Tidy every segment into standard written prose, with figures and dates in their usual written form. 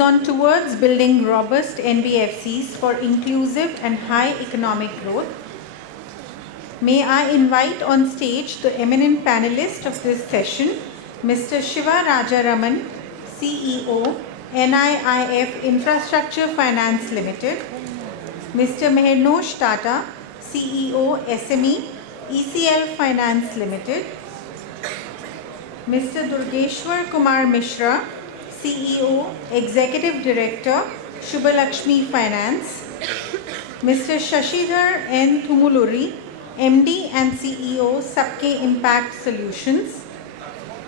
On towards building robust NBFCs for inclusive and high economic growth. May I invite on stage the eminent panelist of this session, Mr. Shiva Rajaraman, CEO, NIIF Infrastructure Finance Limited, Mr. Mehernosh Tata, CEO, SME, ECL Finance Limited, Mr. Durgeshwar Kumar Mishra, CEO, Executive Director, Shubhalakshmi Finance, Mr. Shashidhar N. Thumuluri, MD and CEO, Sabke Impact Solutions,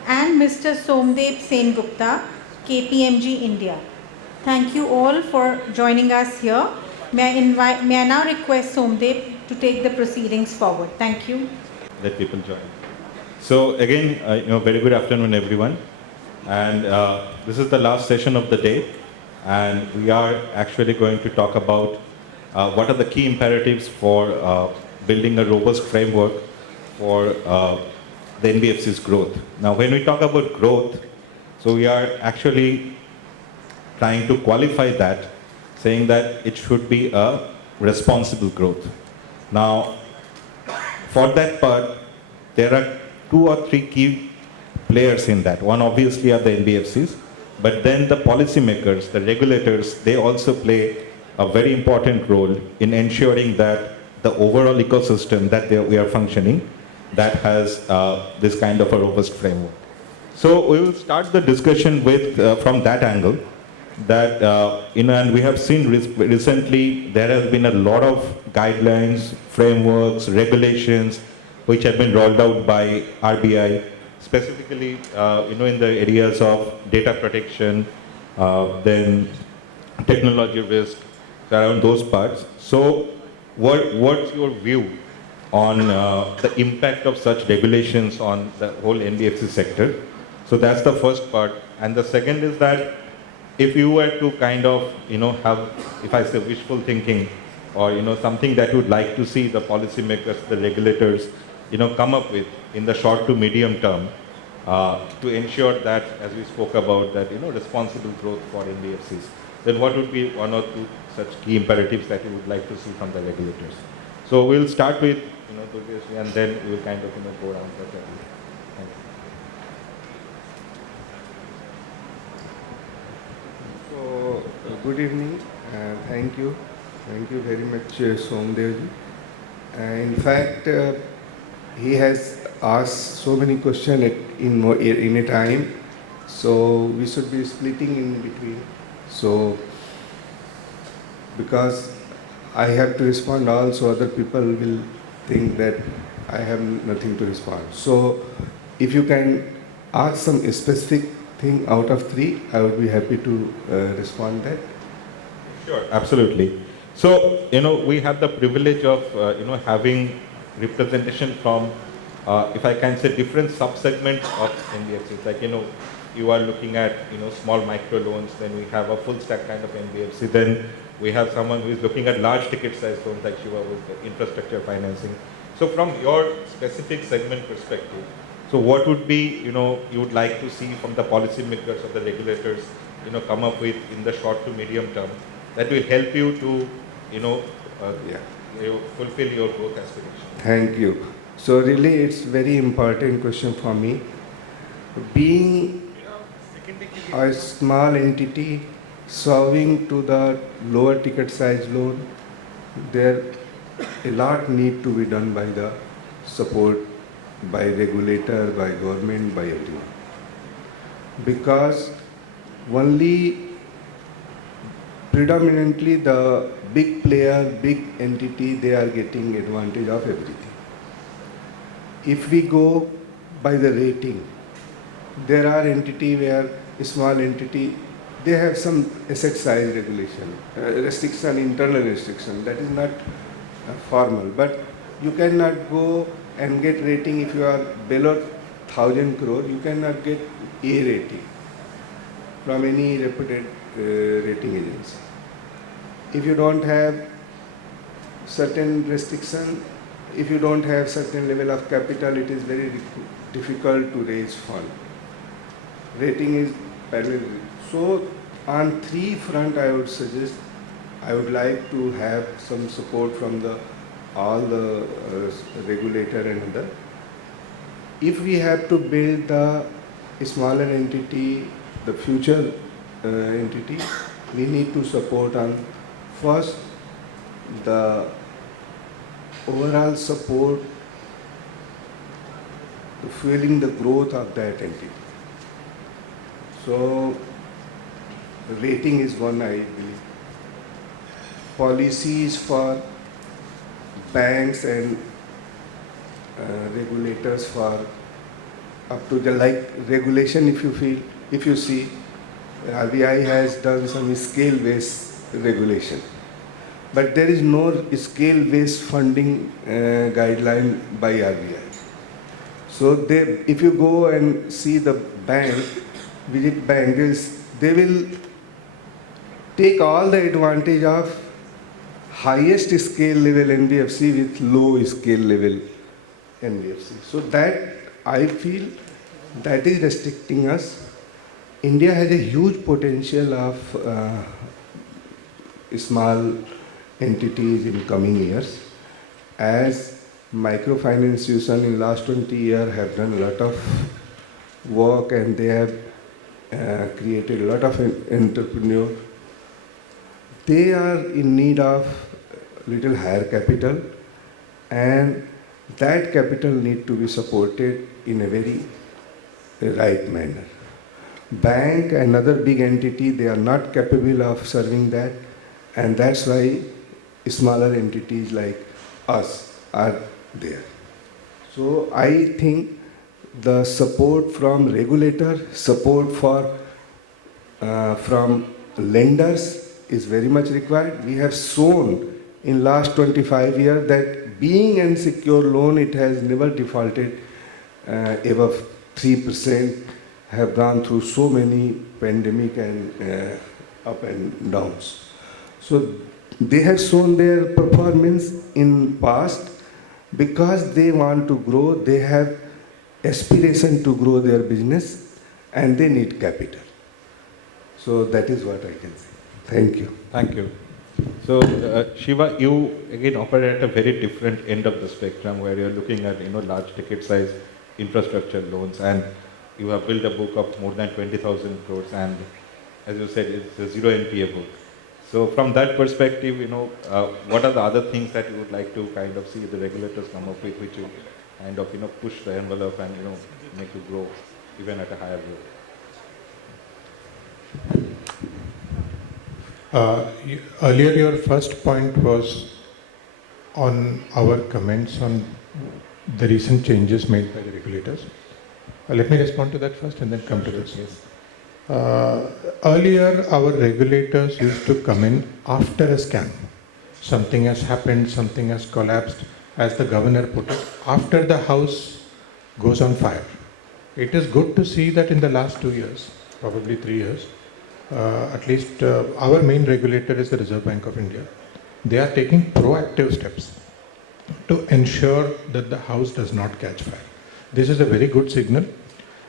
and Mr. Somdeep Sengupta, KPMG India. Thank you all for joining us here. May I now request Somdeep to take the proceedings forward. Thank you. Let people join. So again, very good afternoon, everyone. And this is the last session of the day, and we are actually going to talk about what are the key imperatives for building a robust framework for the NBFC's growth. Now, when we talk about growth, so we are actually trying to qualify that, saying that it should be a responsible growth. Now, for that part, there are 2 or 3 key players in that. One obviously are the NBFCs, but then the policymakers, the regulators, they also play a very important role in ensuring that the overall ecosystem that we are functioning, that has this kind of a robust framework. So we will start the discussion with from that angle, that and we have seen recently there has been a lot of guidelines, frameworks, regulations which have been rolled out by RBI, specifically in the areas of data protection, then technology risk, around those parts. So what's your view on the impact of such regulations on the whole NBFC sector? So that's the first part. And the second is that if you were to kind of have, if I say, wishful thinking, or something that you would like to see the policymakers, the regulators come up with in the short to medium term to ensure that, as we spoke about, that responsible growth for NBFCs, then what would be 1 or 2 such key imperatives that you would like to see from the regulators? So we'll start with Durgesh, and then we'll kind of go around the table. Thank you. So good evening, thank you very much, Somdev. In fact, he has asked so many questions in a time, so we should be splitting in between. So because I have to respond, also other people will think that I have nothing to respond. So if you can ask some specific thing out of 3, I would be happy to respond that. Sure, absolutely. So we have the privilege of having representation from, if I can say, different sub-segments of NBFCs. Like, you are looking at, small micro loans, then we have a full stack kind of NBFC. Then we have someone who is looking at large ticket size loans, like Shiva with the infrastructure financing. So from your specific segment perspective, so what would be, you would like to see from the policymakers or the regulators, come up with in the short to medium term that will help you to, fulfill your growth aspirations? Thank you. So really, it's very important question for me. Being a small entity serving to the lower ticket size loan, there a lot need to be done by the support, by regulator, by government, by everyone. Because only predominantly the big player, big entity, they are getting advantage of everything. If we go by the rating, there are entity where a small entity, they have some asset size regulation, restriction, internal restriction, that is not formal, but you cannot go and get rating if you are below 1,000 crore, you cannot get A rating from any reputed rating agency. If you don't have certain restriction, if you don't have certain level of capital, it is very difficult to raise fund. Rating is parallel. So on three front I would suggest, I would like to have some support from all the regulator and other. If we have to build the smaller entity, the future entity, we need to support on first the overall support to fueling the growth of that entity. So rating is one, I believe. Policies for banks and regulators for up to the like regulation, if you see, RBI has done some scale-based regulation. But there is no scale-based funding guideline by RBI. So if you go and see the bank, visit banks, they will take all the advantage of highest scale level NBFC with low scale level NBFC. So that I feel that is restricting us. India has a huge potential of small entities in coming years, as microfinance institutions in last 20 years have done a lot of work and they have created a lot of entrepreneurs. They are in need of little higher capital, and that capital need to be supported in a very right manner. Bank and other big entity, they are not capable of serving that, and that's why smaller entities like us are there. So I think the support from regulator, support from lenders is very much required. We have shown in last 25 years that being unsecured loan, it has never defaulted above 3%, have gone through so many pandemic and up and downs. So they have shown their performance in past because they want to grow, they have aspiration to grow their business and they need capital. So that is what I can say. Thank you. Thank you. So, Shiva, you again operate at a very different end of the spectrum where you're looking at large ticket size infrastructure loans, and you have built a book of more than 20,000 crores, and as you said, it's a zero NPA book. So from that perspective, what are the other things that you would like to kind of see the regulators come up with, which you kind of push the envelope and make you grow even at a higher rate? Earlier, your first point was on our comments on the recent changes made by the regulators. Let me respond to that first and then come to this. Yes. Earlier, our regulators used to come in after a scam. Something has happened, something has collapsed, as the governor put it, after the house goes on fire. It is good to see that in the last 2 years, probably 3 years, at least our main regulator is the Reserve Bank of India. They are taking proactive steps to ensure that the house does not catch fire. This is a very good signal.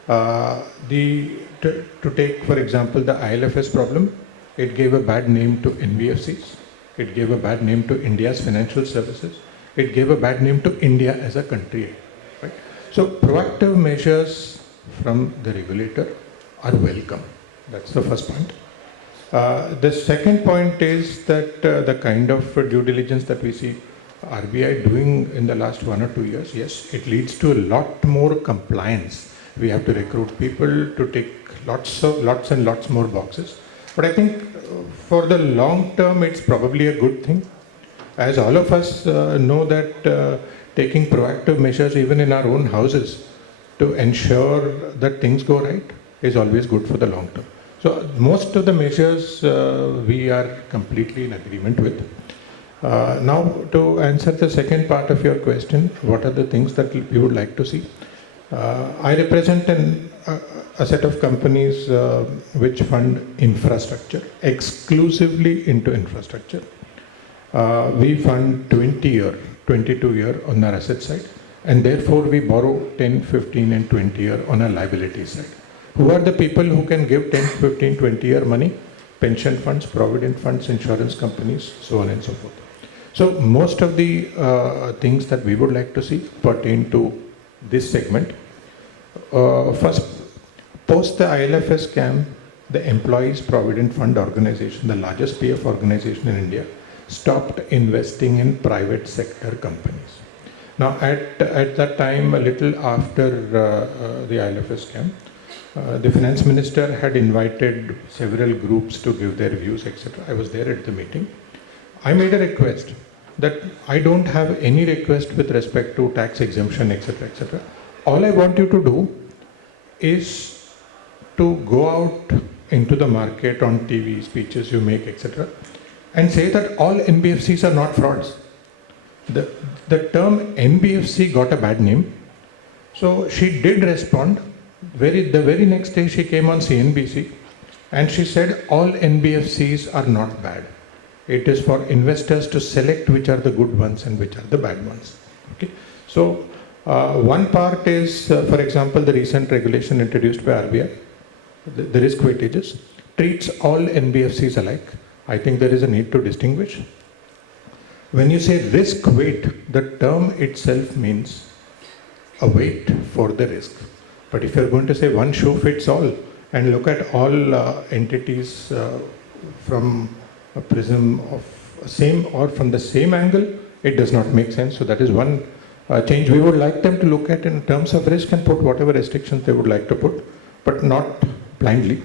To take, for example, the ILFS problem, it gave a bad name to NBFCs. It gave a bad name to India's financial services. It gave a bad name to India as a country. Right? So proactive measures from the regulator are welcome. That's the first point. The second point is that the kind of due diligence that we see RBI doing in the last 1 or 2 years, yes, it leads to a lot more compliance. We have to recruit people to take lots and lots more boxes. But I think for the long term, it's probably a good thing. As all of us know that taking proactive measures even in our own houses to ensure that things go right is always good for the long term. So most of the measures we are completely in agreement with. Now to answer the second part of your question, what are the things that we would like to see? I represent a set of companies which fund infrastructure, exclusively into infrastructure. We fund 20-year, 22-year on our asset side, and therefore we borrow 10, 15 and 20-year on our liability side. Who are the people who can give 10, 15, 20-year money? pension funds, provident funds, insurance companies, so on and so forth. So most of the things that we would like to see pertain to this segment. First, post the ILFS scam, the Employees Provident Fund Organization, the largest PF organization in India, stopped investing in private sector companies. Now, at that time, a little after the ILFS scam, the finance minister had invited several groups to give their views, etc. I was there at the meeting. I made a request that I don't have any request with respect to tax exemption, etc., etc. All I want you to do is to go out into the market on TV, speeches you make, etc., and say that all NBFCs are not frauds. The term NBFC got a bad name. So she did respond. The very next day she came on CNBC and she said all NBFCs are not bad. It is for investors to select which are the good ones and which are the bad ones. Okay. So one part is, for example, the recent regulation introduced by RBI, the risk weightages, treats all NBFCs alike. I think there is a need to distinguish. When you say risk weight, the term itself means a weight for the risk. But if you're going to say one shoe fits all and look at all entities from a prism of same or from the same angle, it does not make sense. So that is one change we would like them to look at in terms of risk and put whatever restrictions they would like to put, but not blindly.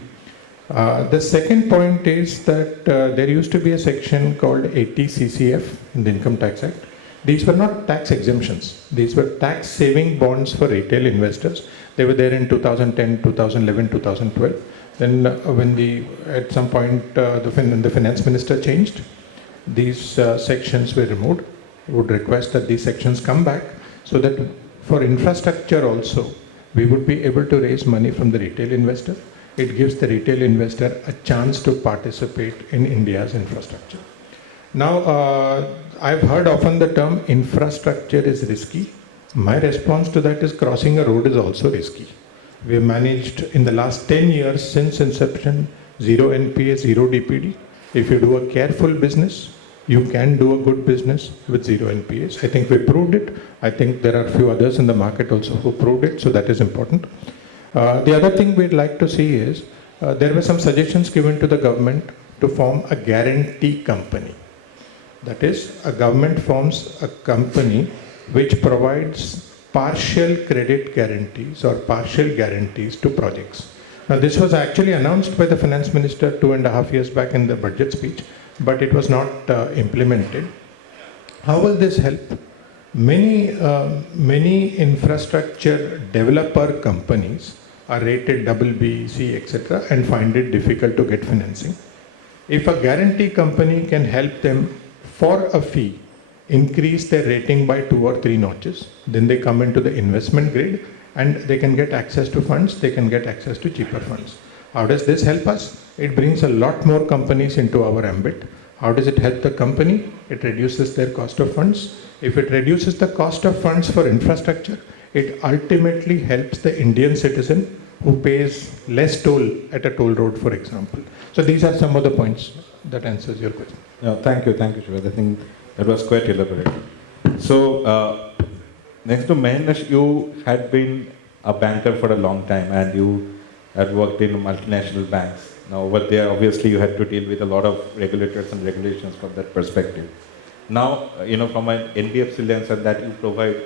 The second point is that there used to be a section called 80CCF in the Income Tax Act. These were not tax exemptions. These were tax saving bonds for retail investors. They were there in 2010, 2011, 2012. Then when at some point the finance minister changed, these sections were removed. Would request that these sections come back so that for infrastructure also, we would be able to raise money from the retail investor. It gives the retail investor a chance to participate in India's infrastructure. Now, I've heard often the term infrastructure is risky. My response to that is crossing a road is also risky. We have managed in the last 10 years since inception, 0 NPA, 0 DPD. If you do a careful business, you can do a good business with 0 NPAs. I think we proved it. I think there are a few others in the market also who proved it, so that is important. The other thing we'd like to see is, there were some suggestions given to the government to form a guarantee company. That is, a government forms a company which provides partial credit guarantees or partial guarantees to projects. Now, this was actually announced by the finance minister 2.5 years back in the budget speech, but it was not implemented. How will this help? Many infrastructure developer companies are rated BB, C, etc., and find it difficult to get financing. If a guarantee company can help them for a fee increase their rating by 2 or 3 notches, then they come into the investment grade and they can get access to funds, they can get access to cheaper funds. How does this help us? It brings a lot more companies into our ambit. How does it help the company? It reduces their cost of funds. If it reduces the cost of funds for infrastructure, it ultimately helps the Indian citizen who pays less toll at a toll road, for example. So these are some of the points that answers your question. Thank you, Shubhad. I think that was quite elaborate. So, next to Mahesh, you had been a banker for a long time and you had worked in multinational banks. Now, over there, obviously, you had to deal with a lot of regulators and regulations from that perspective. Now, from an NBFC lens, and that you provide,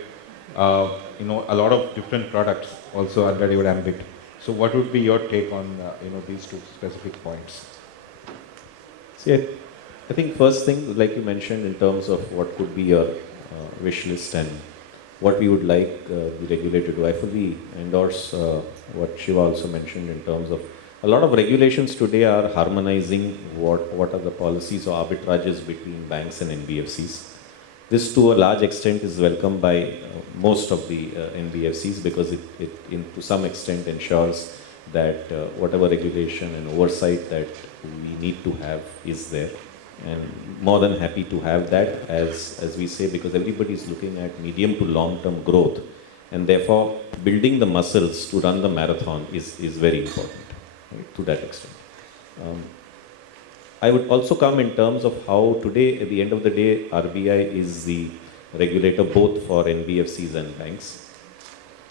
a lot of different products also under your ambit. So, what would be your take on, these two specific points? See, I think first thing, like you mentioned, in terms of what could be your wish list and what we would like the regulator to do, I fully endorse what Shiva also mentioned in terms of a lot of regulations today are harmonizing what are the policies or arbitrages between banks and NBFCs. This to a large extent is welcomed by most of the NBFCs because it to some extent ensures that whatever regulation and oversight that we need to have is there. And more than happy to have that as we say, because everybody is looking at medium to long term growth, and therefore building the muscles to run the marathon is very important, right, to that extent. I would also come in terms of how today, at the end of the day, RBI is the regulator both for NBFCs and banks.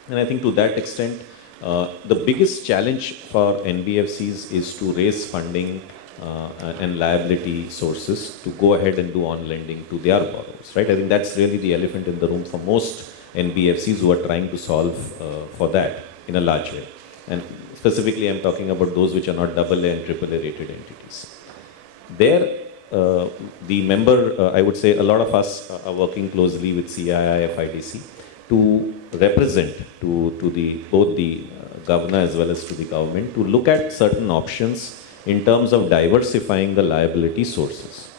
And I think to that extent, the biggest challenge for NBFCs is to raise funding and liability sources to go ahead and do on lending to their borrowers, right? I think that's really the elephant in the room for most NBFCs who are trying to solve for that in a large way. And specifically, I'm talking about those which are not AA and AAA rated entities. There, the member, I would say a lot of us are working closely with CII, FIDC to represent to both the governor as well as to the government to look at certain options in terms of diversifying the liability sources.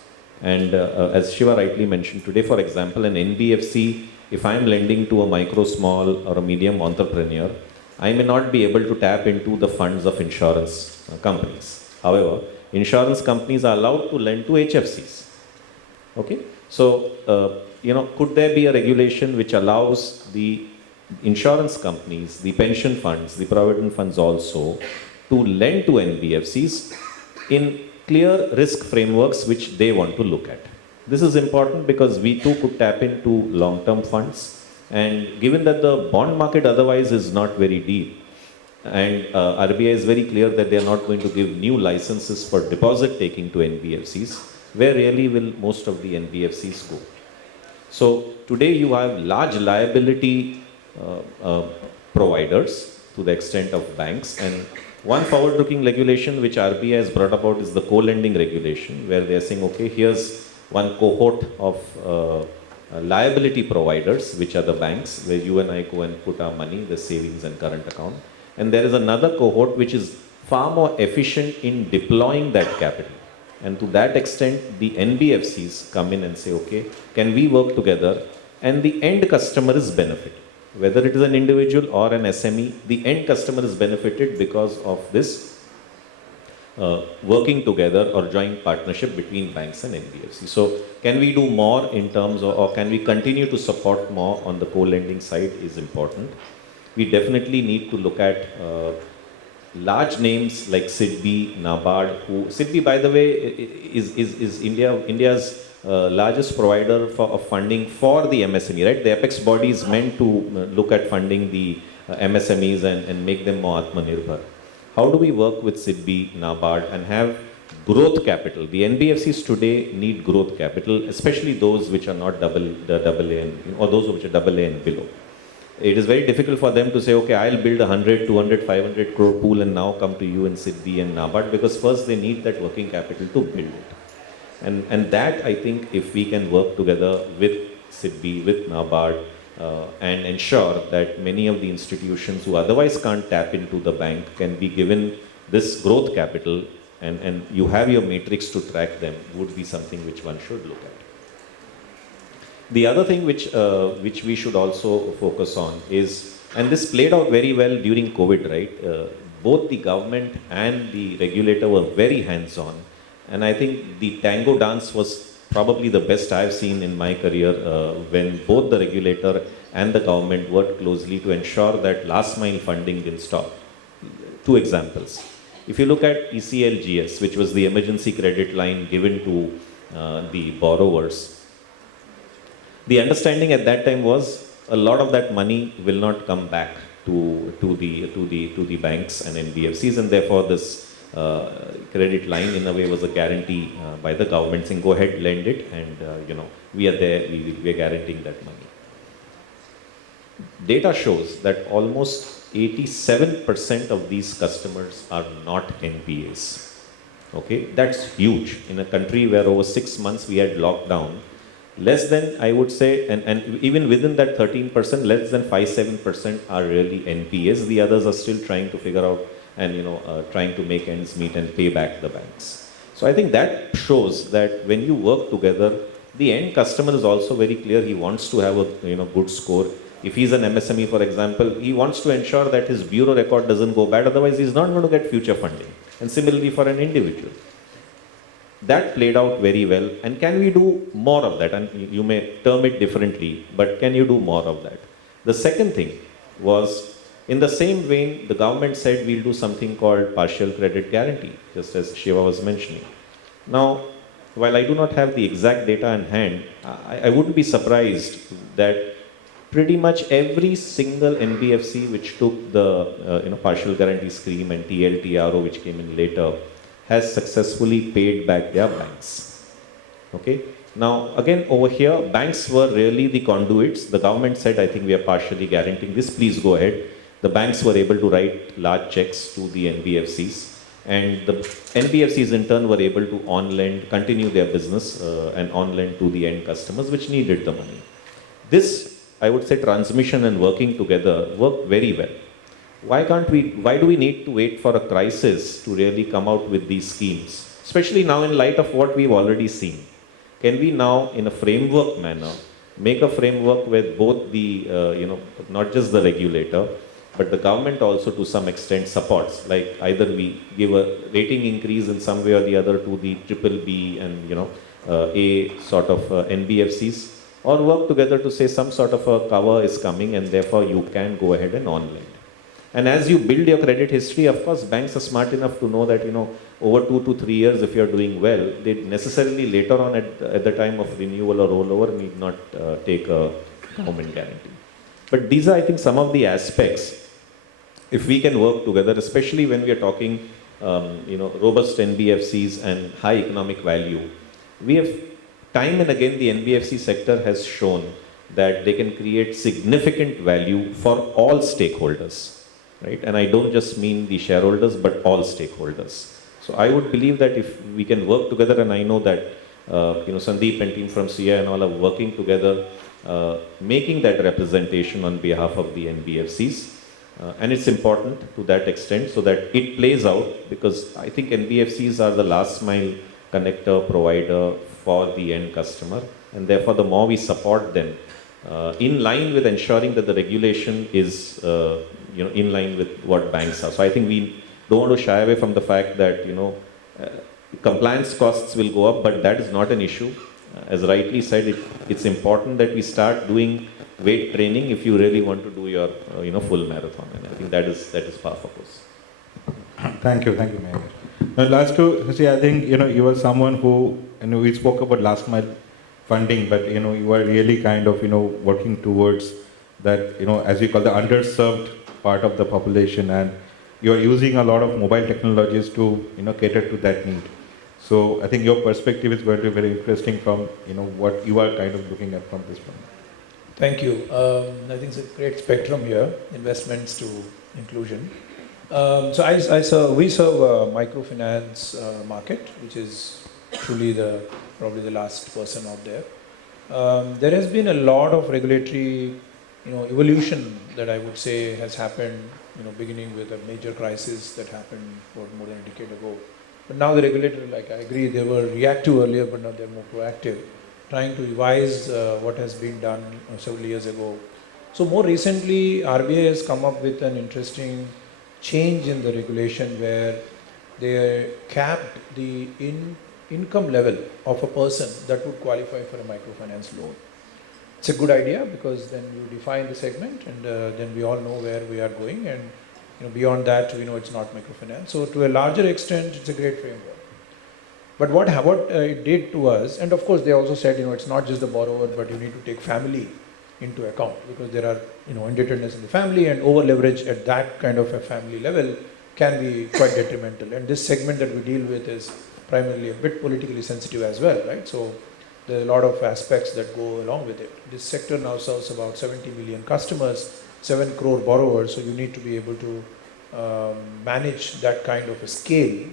And as Shiva rightly mentioned today, for example, an NBFC, if I'm lending to a micro, small or a medium entrepreneur, I may not be able to tap into the funds of insurance companies. However, insurance companies are allowed to lend to HFCs. Okay, so could there be a regulation which allows the insurance companies, the pension funds, the provident funds also to lend to NBFCs in clear risk frameworks which they want to look at? This is important because we too could tap into long-term funds, and given that the bond market otherwise is not very deep, and RBI is very clear that they are not going to give new licenses for deposit taking to NBFCs, where really will most of the NBFCs go? So today you have large liability providers to the extent of banks, and one forward-looking regulation which RBI has brought about is the co-lending regulation, where they are saying, okay, here's one cohort of liability providers, which are the banks, where you and I go and put our money, the savings and current account. And there is another cohort which is far more efficient in deploying that capital. And to that extent, the NBFCs come in and say, okay, can we work together? And the end customer is benefited. Whether it is an individual or an SME, the end customer is benefited because of this working together or joint partnership between banks and NBFCs. So can we do more in terms of, or can we continue to support more on the co-lending side is important. We definitely need to look at large names like SIDBI, NABARD, who, SIDBI by the way is India's largest provider of funding for the MSME, right? The apex body is meant to look at funding the MSMEs and make them more Atmanirbhar. How do we work with SIDBI, NABARD and have growth capital? The NBFCs today need growth capital, especially those which are not AA or those which are AA and below. It is very difficult for them to say, okay, I'll build 100, 200, 500 crore pool and now come to you in SIDBI and NABARD, because first they need that working capital to build it. And that, I think, if we can work together with SIDBI, with NABARD, and ensure that many of the institutions who otherwise can't tap into the bank can be given this growth capital, and you have your matrix to track them, would be something which one should look at. The other thing which we should also focus on is, and this played out very well during COVID, right? Both the government and the regulator were very hands-on, and I think the tango dance was probably the best I've seen in my career, when both the regulator and the government worked closely to ensure that last mile funding didn't stop. Two examples. If you look at ECLGS, which was the emergency credit line given to the borrowers, the understanding at that time was a lot of that money will not come back to the banks and NBFCs, and therefore this credit line in a way was a guarantee by the government saying, go ahead, lend it, and we are there, we are guaranteeing that money. Data shows that almost 87% of these customers are not NPAs. Okay, that's huge. In a country where over 6 months we had lockdown, less than, I would say, and even within that 13%, less than 5-7% are really NPAs. The others are still trying to figure out and trying to make ends meet and pay back the banks. So I think that shows that when you work together, the end customer is also very clear. He wants to have a good score. If he's an MSME, for example, he wants to ensure that his bureau record doesn't go bad. Otherwise, he's not going to get future funding. And similarly for an individual. That played out very well. And can we do more of that? And you may term it differently, but can you do more of that? The second thing was, in the same vein, the government said we'll do something called partial credit guarantee, just as Shiva was mentioning. Now, while I do not have the exact data in hand, I wouldn't be surprised that pretty much every single NBFC which took the partial guarantee scheme and TLTRO which came in later has successfully paid back their banks. Okay. Now, again, over here, banks were really the conduits. The government said, I think we are partially guaranteeing this, please go ahead. The banks were able to write large checks to the NBFCs, and the NBFCs in turn were able to on-lend, continue their business and on-lend to the end customers which needed the money. This, I would say, transmission and working together worked very well. Why do we need to wait for a crisis to really come out with these schemes? Especially now in light of what we've already seen. Can we now, in a framework manner, make a framework where both the, not just the regulator, but the government also to some extent supports, like either we give a rating increase in some way or the other to the triple B and, A sort of NBFCs, or work together to say some sort of a cover is coming and therefore you can go ahead and on-lend. And as you build your credit history, of course, banks are smart enough to know that, over 2 to 3 years, if you're doing well, they necessarily later on at the time of renewal or rollover need not take a government guarantee. But these are, I think, some of the aspects, if we can work together, especially when we are talking, robust NBFCs and high economic value. We have, time and again, the NBFC sector has shown that they can create significant value for all stakeholders. Right? And I don't just mean the shareholders, but all stakeholders. So I would believe that if we can work together, and I know that Sandeep and team from CIA and all are working together, making that representation on behalf of the NBFCs. And it's important to that extent so that it plays out, because I think NBFCs are the last mile connector provider for the end customer, and therefore the more we support them, in line with ensuring that the regulation is in line with what banks are. So I think we don't want to shy away from the fact that compliance costs will go up, but that is not an issue. As rightly said, it's important that we start doing weight training if you really want to do your full marathon, and I think that is par for course. Thank you, Mayor. Now, last to see, I think you were someone who we spoke about last mile funding, but you are really kind of working towards that as we call the underserved part of the population, and you are using a lot of mobile technologies to cater to that need. So I think your perspective is going to be very interesting from what you are kind of looking at from this point. Thank you. I think it's a great spectrum here, investments to inclusion. So we serve a microfinance market, which is truly probably the last person out there. There has been a lot of regulatory evolution that I would say has happened, beginning with a major crisis that happened more than a decade ago. But now the regulator, like I agree, they were reactive earlier, but now they're more proactive, trying to revise what has been done several years ago. So more recently, RBI has come up with an interesting change in the regulation where they capped the income level of a person that would qualify for a microfinance loan. It's a good idea because then you define the segment, and then we all know where we are going, and beyond that it's not microfinance. So to a larger extent, it's a great framework. But what it did to us, and of course they also said it's not just the borrower, but you need to take family into account, because there are indebtedness in the family, and over leverage at that kind of a family level can be quite detrimental. And this segment that we deal with is primarily a bit politically sensitive as well, right? So there are a lot of aspects that go along with it. This sector now serves about 70 million customers, 7 crore borrowers, so you need to be able to manage that kind of a scale.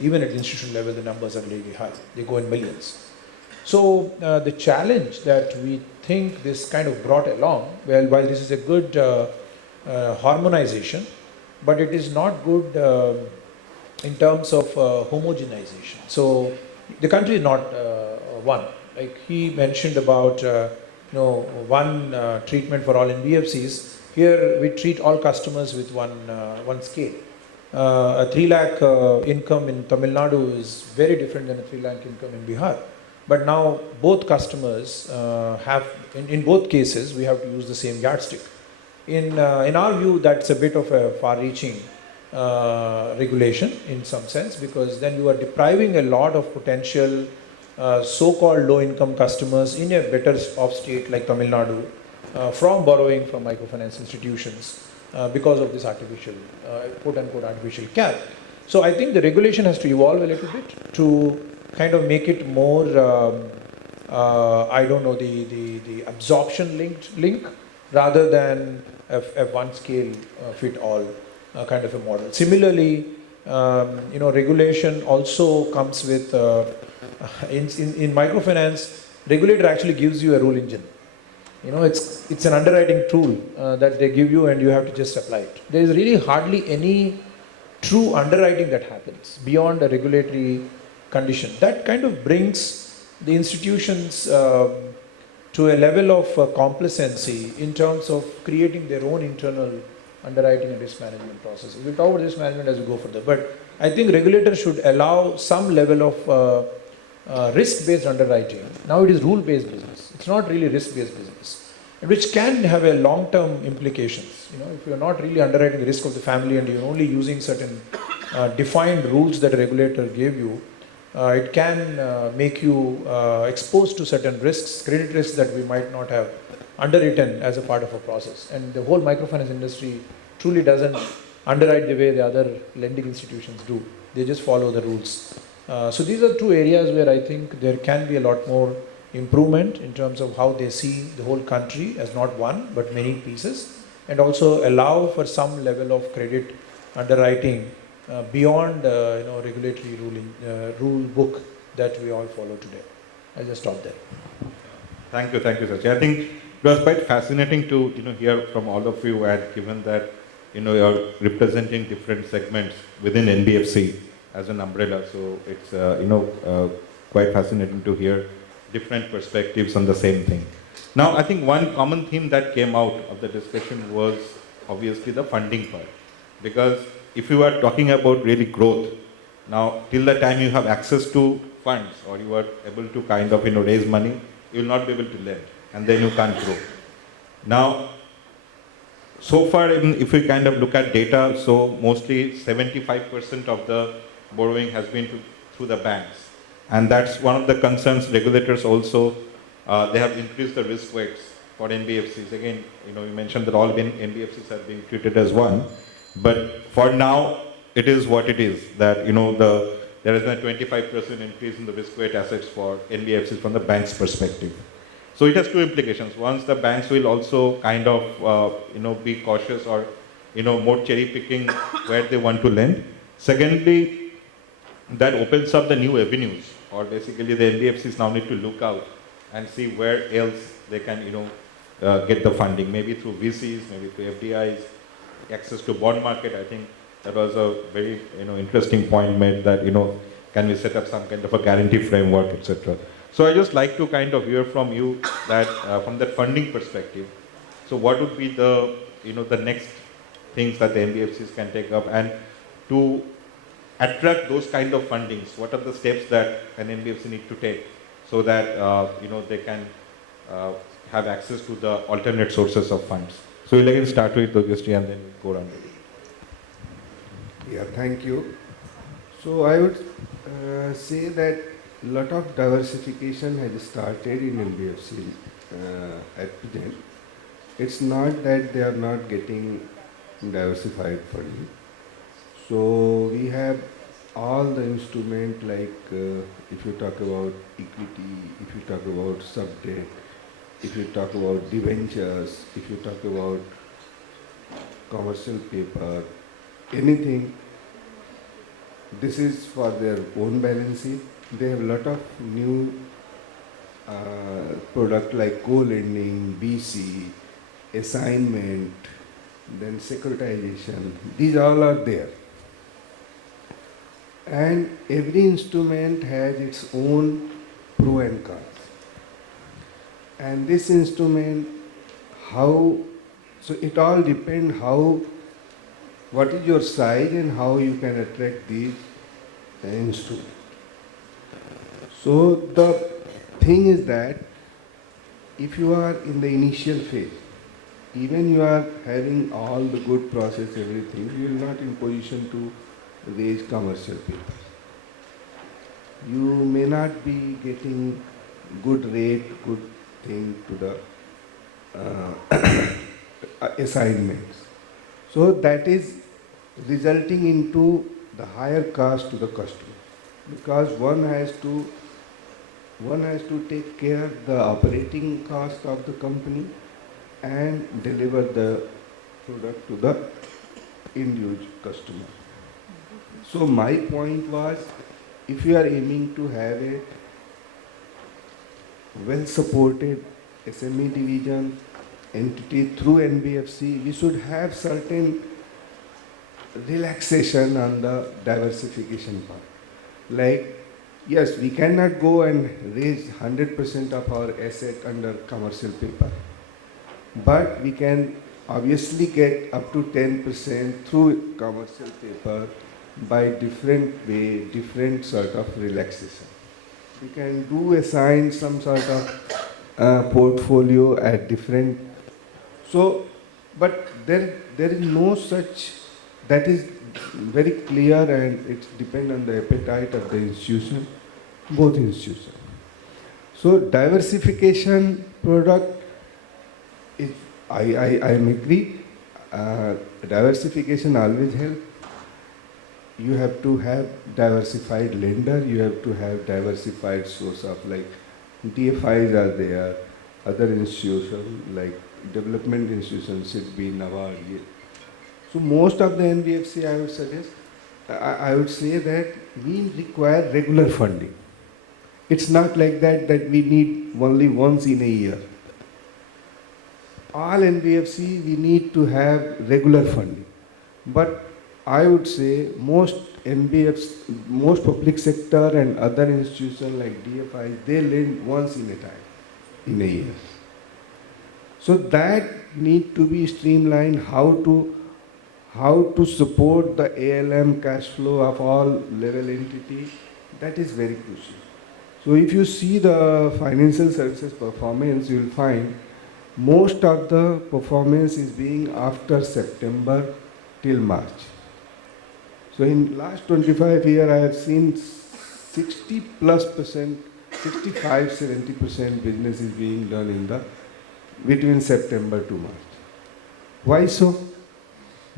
Even at the institutional level, the numbers are really high. They go in millions. So the challenge that we think this kind of brought along, well, while this is a good harmonization, but it is not good in terms of homogenization. So the country is not one. Like he mentioned about one treatment for all NBFCs. Here we treat all customers with one scale. A 3 lakh income in Tamil Nadu is very different than a 3 lakh income in Bihar. But now both customers have, in both cases, we have to use the same yardstick. In our view, that's a bit of a far-reaching regulation in some sense, because then you are depriving a lot of potential so-called low-income customers in a better off state like Tamil Nadu from borrowing from microfinance institutions because of this artificial, quote-unquote artificial cap. So I think the regulation has to evolve a little bit to kind of make it more, I don't know, the absorption link rather than a one scale fit all kind of a model. Similarly, regulation also comes with, in microfinance, regulator actually gives you a rule engine. It's an underwriting tool that they give you and you have to just apply it. There is really hardly any true underwriting that happens beyond a regulatory condition. That kind of brings the institutions to a level of complacency in terms of creating their own internal underwriting and risk management process. We'll talk about risk management as we go further, but I think regulators should allow some level of risk-based underwriting. Now it is rule-based business. It's not really risk-based business, which can have a long-term implications. If you're not really underwriting the risk of the family and you're only using certain defined rules that a regulator gave you, it can make you exposed to certain risks, credit risks that we might not have underwritten as a part of a process. And the whole microfinance industry truly doesn't underwrite the way the other lending institutions do. They just follow the rules. So these are two areas where I think there can be a lot more improvement in terms of how they see the whole country as not one but many pieces, and also allow for some level of credit underwriting beyond regulatory rule book that we all follow today. I'll just stop there. Thank you, Sachi. I think it was quite fascinating to hear from all of you, and given that you're representing different segments within NBFC as an umbrella, so it's quite fascinating to hear different perspectives on the same thing. Now, I think one common theme that came out of the discussion was obviously the funding part, because if you are talking about really growth, now till the time you have access to funds or you are able to kind of raise money, you will not be able to lend, and then you can't grow. Now, so far, if we kind of look at data, so mostly 75% of the borrowing has been through the banks, and that's one of the concerns. Regulators also they have increased the risk weights for NBFCs. Again, you mentioned that all NBFCs are being treated as one, but for now it is what it is. That there is a 25% increase in the risk weight assets for NBFCs from the bank's perspective. So it has two implications. Once the banks will also kind of be cautious or more cherry picking where they want to lend. Secondly, that opens up the new avenues, or basically the NBFCs now need to look out and see where else they can get the funding, maybe through VCs, maybe through FDIs, access to bond market. I think that was a very interesting point made, that can we set up some kind of a guarantee framework, etc. So I just like to kind of hear from you that from that funding perspective, so what would be the the next things that the NBFCs can take up, and to attract those kind of fundings, what are the steps that an NBFC need to take so that they can have access to the alternate sources of funds? So we'll again start with Yogesh and then go around. Yeah, thank you. So I would say that a lot of diversification has started in NBFC at present. It's not that they are not getting diversified funding. So we have all the instrument, like if you talk about equity, if you talk about sub-debt, if you talk about debentures, if you talk about commercial paper, anything, this is for their own balance sheet. They have a lot of new product like co-lending, BC, assignment, then securitization. These all are there. And every instrument has its own pro and cons. And this instrument, so it all depends what is your size and how you can attract these instruments. So the thing is that if you are in the initial phase, even you are having all the good process, everything, you will not in position to raise commercial paper. You may not be getting good rate, good thing to the assignments. So that is resulting into the higher cost to the customer, because one has to take care the operating cost of the company and deliver the product to the individual customer. So my point was, if you are aiming to have a well supported SME division entity through NBFC, we should have certain relaxation on the diversification part. Like, yes, we cannot go and raise 100% of our asset under commercial paper, but we can obviously get up to 10% through commercial paper by different way, different sort of relaxation. We can assign some sort of portfolio at different. So, but there is no such, that is very clear, and it depends on the appetite of the institution, both institutions. So diversification product, is, I am agree, diversification always help. You have to have diversified lender, you have to have diversified source of, like DFIs are there, other institutions like development institutions should be NABARD. So most of the NBFC, I would suggest, I would say that we require regular funding. It's not like that we need only once in a year. All NBFC, we need to have regular funding. But I would say most NBFs, most public sector and other institutions like DFI, they lend once in a time, in a year. So that need to be streamlined, how to support the ALM cash flow of all level entity, that is very crucial. So if you see the financial services performance, you will find most of the performance is being after September till March. So in last 25 years, I have seen 60+%, 65-70% business is being done in the between September to March. Why so?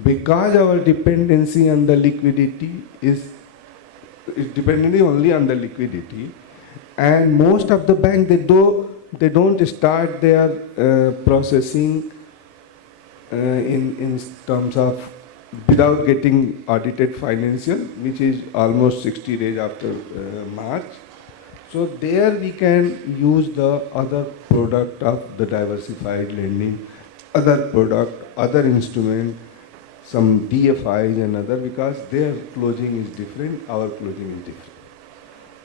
Because our dependency on the liquidity is dependent only on the liquidity, and most of the bank they don't start their processing in terms of without getting audited financial, which is almost 60 days after March. So there we can use the other product of the diversified lending, other product, other instrument, some DFIs and other, because their closing is different, our closing is different.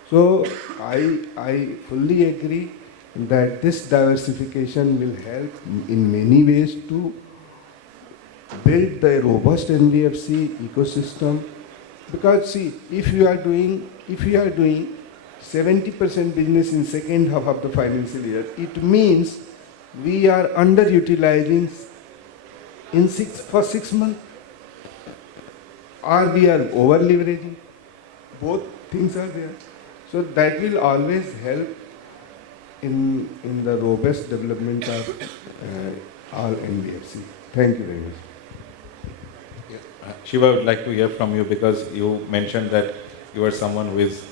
So I fully agree that this diversification will help in many ways to build the robust NBFC ecosystem. Because see, if you are doing 70% business in second half of the financial year, it means we are underutilizing for 6 months, or we are over leveraging. Both things are there. So that will always help in the robust development of all NBFC. Thank you very much. Shiva, I would like to hear from you, because you mentioned that you are someone who is,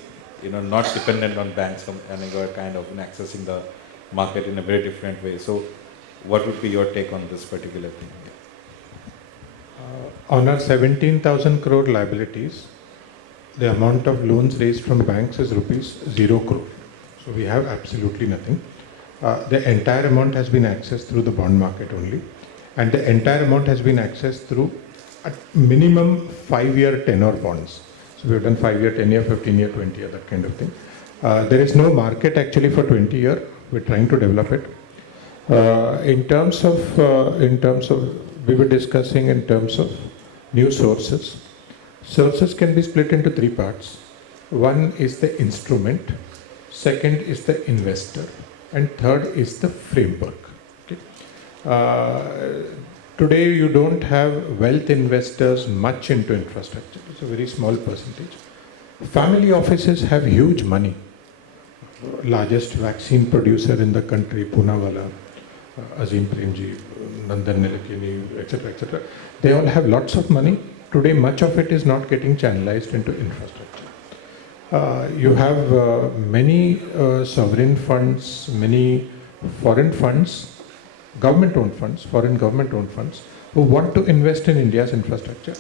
not dependent on banks, and you are kind of accessing the market in a very different way. So, what would be your take on this particular thing? On our 17,000 crore liabilities, the amount of loans raised from banks is rupees 0 crore. So we have absolutely nothing. The entire amount has been accessed through the bond market only, and the entire amount has been accessed through at minimum 5-year tenor bonds. So we have done 5-year, 10-year, 15-year, 20-year, that kind of thing. There is no market actually for 20-year. We're trying to develop it. In terms of, we were discussing in terms of new sources. Sources can be split into 3 parts. One is the instrument, second is the investor, and third is the framework. Okay? Today, you don't have wealth investors much into infrastructure. It's a very small percentage. Family offices have huge money. Largest vaccine producer in the country, Poonawalla, Azim Premji, Nandan Nilekani, etc., etc. They all have lots of money. Today, much of it is not getting channelized into infrastructure. You have many sovereign funds, many foreign funds, government-owned funds, foreign government-owned funds, who want to invest in India's infrastructure.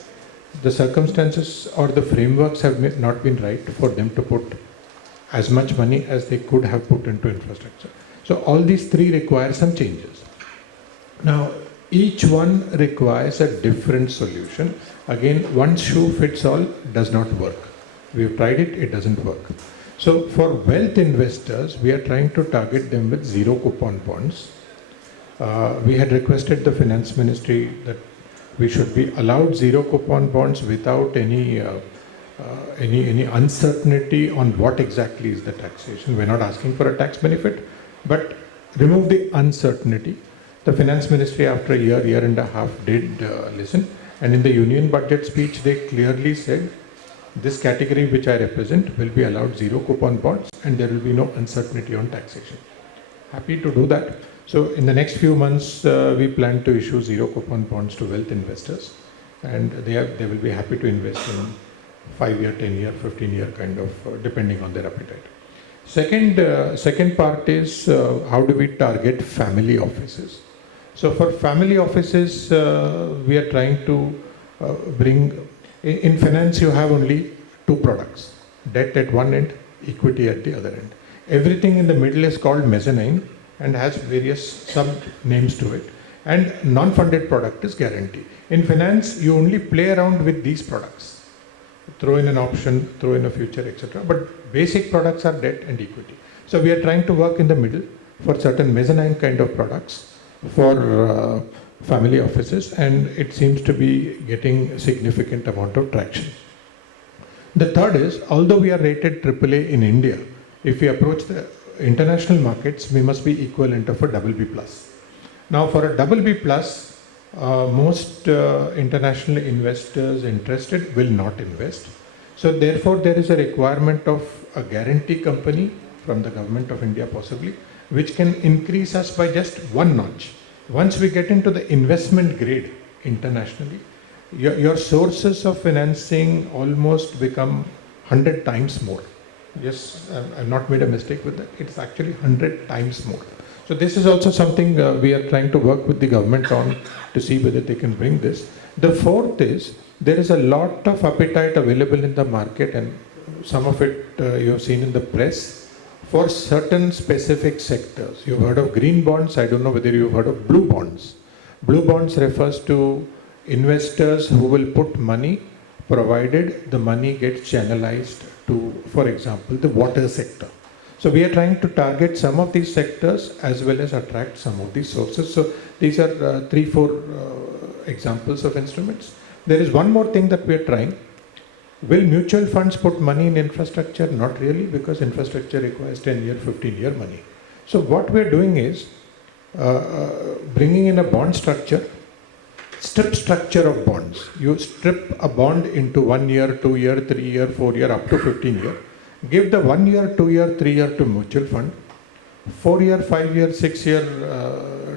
The circumstances or the frameworks have not been right for them to put as much money as they could have put into infrastructure. So all these three require some changes. Now, each one requires a different solution. Again, one shoe fits all does not work. We have tried it, it doesn't work. So for wealth investors, we are trying to target them with zero coupon bonds. We had requested the finance ministry that we should be allowed zero coupon bonds without any uncertainty on what exactly is the taxation. We're not asking for a tax benefit, but remove the uncertainty. The finance ministry, after a year and a half, did listen, and in the union budget speech, they clearly said this category which I represent will be allowed zero coupon bonds, and there will be no uncertainty on taxation. Happy to do that. So in the next few months, we plan to issue zero coupon bonds to wealth investors, and they will be happy to invest in 5-year, 10-year, 15-year kind of, depending on their appetite. Second part is how do we target family offices? So for family offices, we are trying to bring, in finance you have only two products, debt at one end, equity at the other end. Everything in the middle is called mezzanine and has various sub-names to it. And non-funded product is guarantee. In finance, you only play around with these products. Throw in an option, throw in a future, etc. But basic products are debt and equity. So we are trying to work in the middle for certain mezzanine kind of products for family offices, and it seems to be getting a significant amount of traction. The third is, although we are rated AAA in India, if we approach the international markets, we must be equivalent of a BB+. Now for a BB+, most international investors interested will not invest. So therefore there is a requirement of a guarantee company from the government of India possibly, which can increase us by just one notch. Once we get into the investment grade internationally, your sources of financing almost become 100 times more. Yes, I've not made a mistake with that. It's actually 100 times more. So this is also something we are trying to work with the government on to see whether they can bring this. The fourth is, there is a lot of appetite available in the market, and some of it you have seen in the press, for certain specific sectors. You've heard of green bonds. I don't know whether you've heard of blue bonds. Blue bonds refers to investors who will put money provided the money gets channelized to, for example, the water sector. So we are trying to target some of these sectors as well as attract some of these sources. So these are 3-4 examples of instruments. There is one more thing that we are trying. Will mutual funds put money in infrastructure? Not really, because infrastructure requires 10-year, 15-year money. So what we are doing is bringing in a bond structure, strip structure of bonds. You strip a bond into 1 year, 2 year, 3 year, 4 year, up to 15 year. Give the 1 year, 2 year, 3 year to mutual fund, 4 year, 5 year, 6 year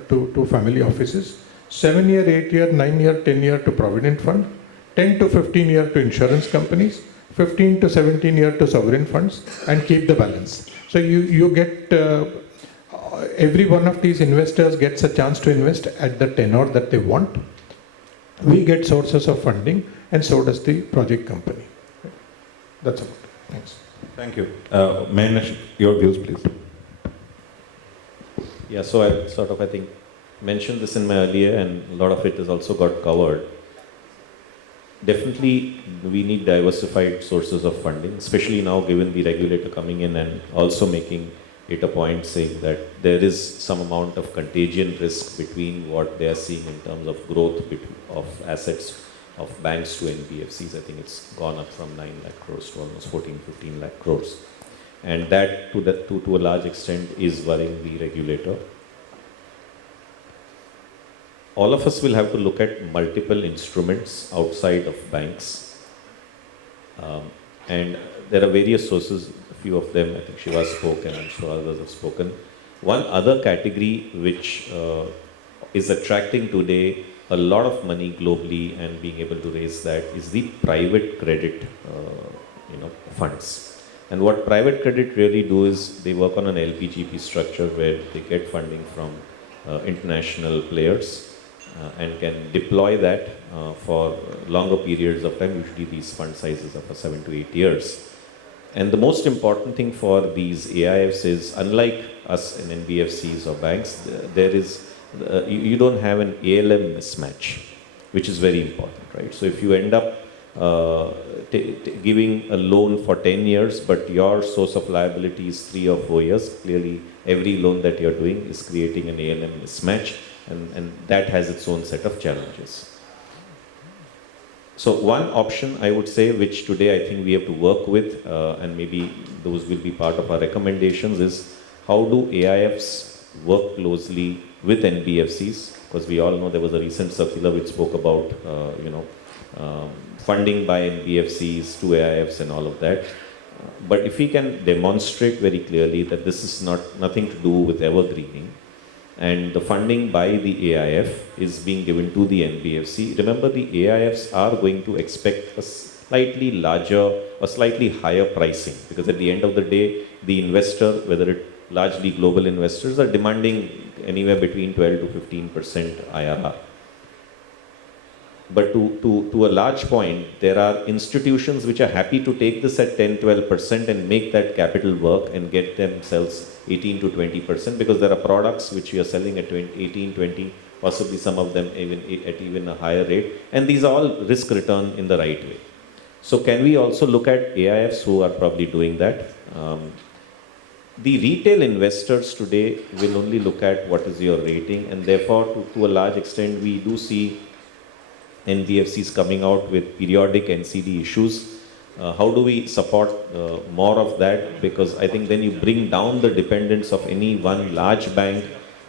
to family offices, 7 year, 8 year, 9 year, 10 year to provident fund, 10 to 15 year to insurance companies, 15 to 17 year to sovereign funds, and keep the balance. So you get, every one of these investors gets a chance to invest at the tenor that they want. We get sources of funding, and so does the project company. That's about it. Thanks. Thank you. May I know your views, please? Yeah, so I think, mentioned this in my earlier, and a lot of it has also got covered. Definitely, we need diversified sources of funding, especially now given the regulator coming in and also making it a point saying that there is some amount of contagion risk between what they are seeing in terms of growth of assets of banks to NBFCs. I think it's gone up from 9 lakh crores to almost 14-15 lakh crores. And that to a large extent is worrying the regulator. all of us will have to look at multiple instruments outside of banks. And there are various sources, a few of them, I think Shiva spoke and I'm sure others have spoken. One other category which is attracting today a lot of money globally and being able to raise that is the private credit funds. And what private credit really do is they work on an LPGP structure where they get funding from international players and can deploy that for longer periods of time. Usually these fund sizes are for 7 to 8 years. And the most important thing for these AIFs is, unlike us in NBFCs or banks, there is you don't have an ALM mismatch, which is very important, right? So if you end up giving a loan for 10 years, but your source of liability is 3 or 4 years, clearly every loan that you're doing is creating an ALM mismatch, and that has its own set of challenges. So one option I would say, which today I think we have to work with, and maybe those will be part of our recommendations, is how do AIFs work closely with NBFCs? Because we all know there was a recent circular which spoke about funding by NBFCs to AIFs and all of that. But if we can demonstrate very clearly that this is nothing to do with evergreening, and the funding by the AIF is being given to the NBFC, remember the AIFs are going to expect a slightly larger or slightly higher pricing, because at the end of the day, the investor, whether it largely global investors, are demanding anywhere between 12 to 15% IRR. But to a large point, there are institutions which are happy to take this at 10-12% and make that capital work and get themselves 18 to 20%, because there are products which we are selling at 18-20, possibly some of them even a higher rate, and these are all risk return in the right way. So can we also look at AIFs who are probably doing that? The retail investors today will only look at what is your rating, and therefore to a large extent we do see NBFCs coming out with periodic NCD issues. How do we support more of that? Because I think then you bring down the dependence of any one large bank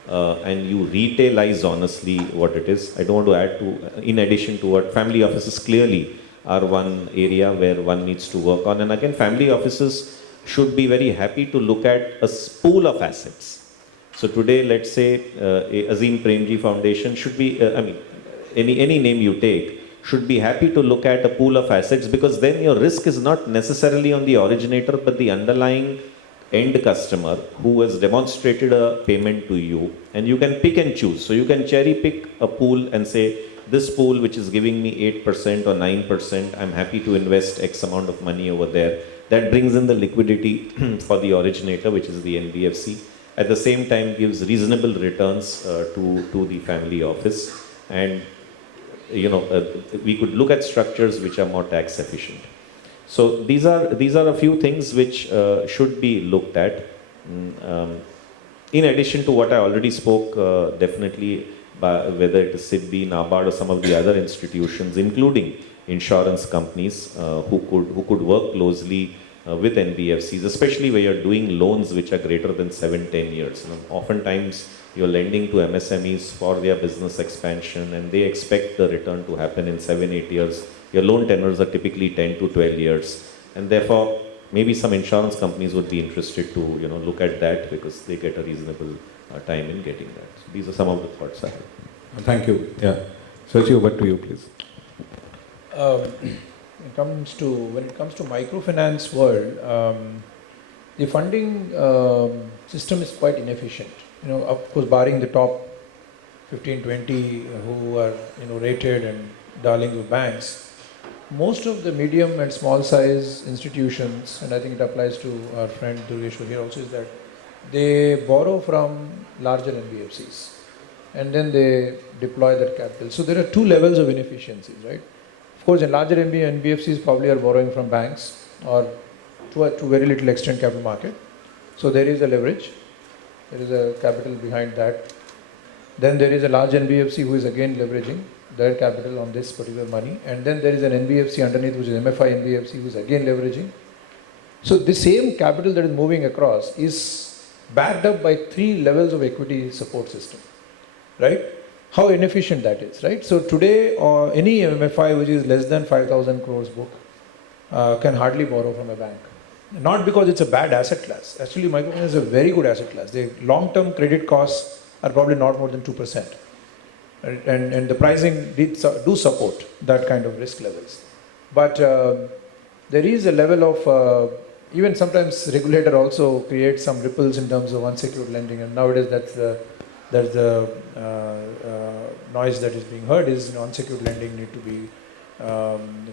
and you retailize honestly what it is. I don't want to add to, in addition to what family offices clearly are one area where one needs to work on. And again, family offices should be very happy to look at a pool of assets. So today, let's say Azim Premji Foundation should be, any name you take, should be happy to look at a pool of assets, because then your risk is not necessarily on the originator, but the underlying end customer who has demonstrated a payment to you, and you can pick and choose. So you can cherry pick a pool and say, this pool which is giving me 8% or 9%, I'm happy to invest X amount of money over there. That brings in the liquidity for the originator, which is the NBFC. At the same time, gives reasonable returns to the family office. And we could look at structures which are more tax efficient. So these are a few things which should be looked at. In addition to what I already spoke, definitely whether it is SIDBI, NABARD or some of the other institutions, including insurance companies who could work closely with NBFCs, especially where you're doing loans which are greater than 7-10 years. Oftentimes you're lending to MSMEs for their business expansion, and they expect the return to happen in 7-8 years. Your loan tenors are typically 10 to 12 years, and therefore maybe some insurance companies would be interested to look at that, because they get a reasonable time in getting that. So these are some of the thoughts I have. Thank you. Yeah. Sachi, over to you, please. When it comes to microfinance world, the funding system is quite inefficient. Of course, barring the top 15-20 who are rated and darlings of banks, most of the medium and small size institutions, and I think it applies to our friend Durgeshwar here also, is that they borrow from larger NBFCs and then they deploy that capital. So there are two levels of inefficiencies, right? Of course, in larger NBFCs probably are borrowing from banks or to very little extent capital market. So there is a leverage, there is a capital behind that. Then there is a large NBFC who is again leveraging their capital on this particular money. And then there is an NBFC underneath, which is MFI NBFC, who is again leveraging. So the same capital that is moving across is backed up by 3 levels of equity support system, right? how inefficient that is, right? So today, any MFI which is less than 5,000 crores book can hardly borrow from a bank. Not because it's a bad asset class. Actually, microfinance is a very good asset class. The long-term credit costs are probably not more than 2%. Right? And the pricing do support that kind of risk levels. But there is a level of, even sometimes regulator also creates some ripples in terms of unsecured lending, and nowadays that's the noise that is being heard is unsecured lending need to be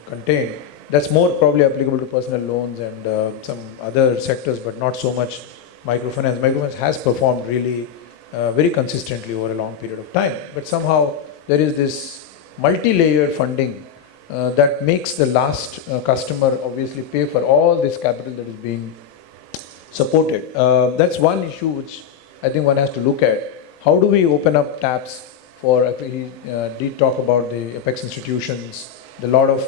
contained. That's more probably applicable to personal loans and some other sectors, but not so much microfinance. Microfinance has performed really very consistently over a long period of time, but somehow there is this multi-layered funding that makes the last customer obviously pay for all this capital that is being supported. That's one issue which I think one has to look at. How do we open up taps for, he did talk about the apex institutions, the lot of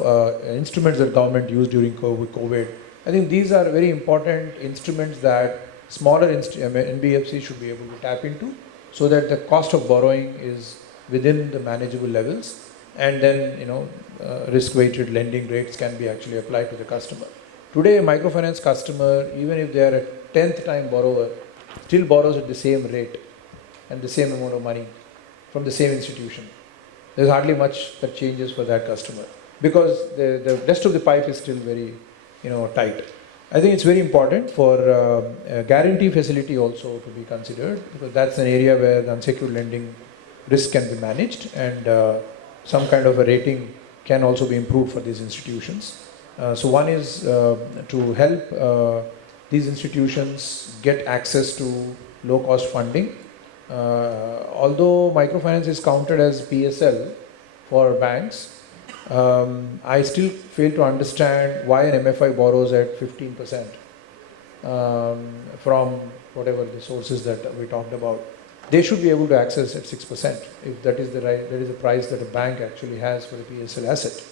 instruments that government used during COVID. I think these are very important instruments that smaller NBFCs should be able to tap into, so that the cost of borrowing is within the manageable levels, and then risk-weighted lending rates can be actually applied to the customer. Today, a microfinance customer, even if they are a 10th time borrower, still borrows at the same rate and the same amount of money from the same institution. There's hardly much that changes for that customer, because the rest of the pipe is still very tight. I think it's very important for a guarantee facility also to be considered, because that's an area where the unsecured lending risk can be managed, and some kind of a rating can also be improved for these institutions. So one is to help these institutions get access to low cost funding. Although microfinance is counted as PSL for banks, I still fail to understand why an MFI borrows at 15% from whatever the sources that we talked about. They should be able to access at 6% if that is the price that a bank actually has for a PSL asset.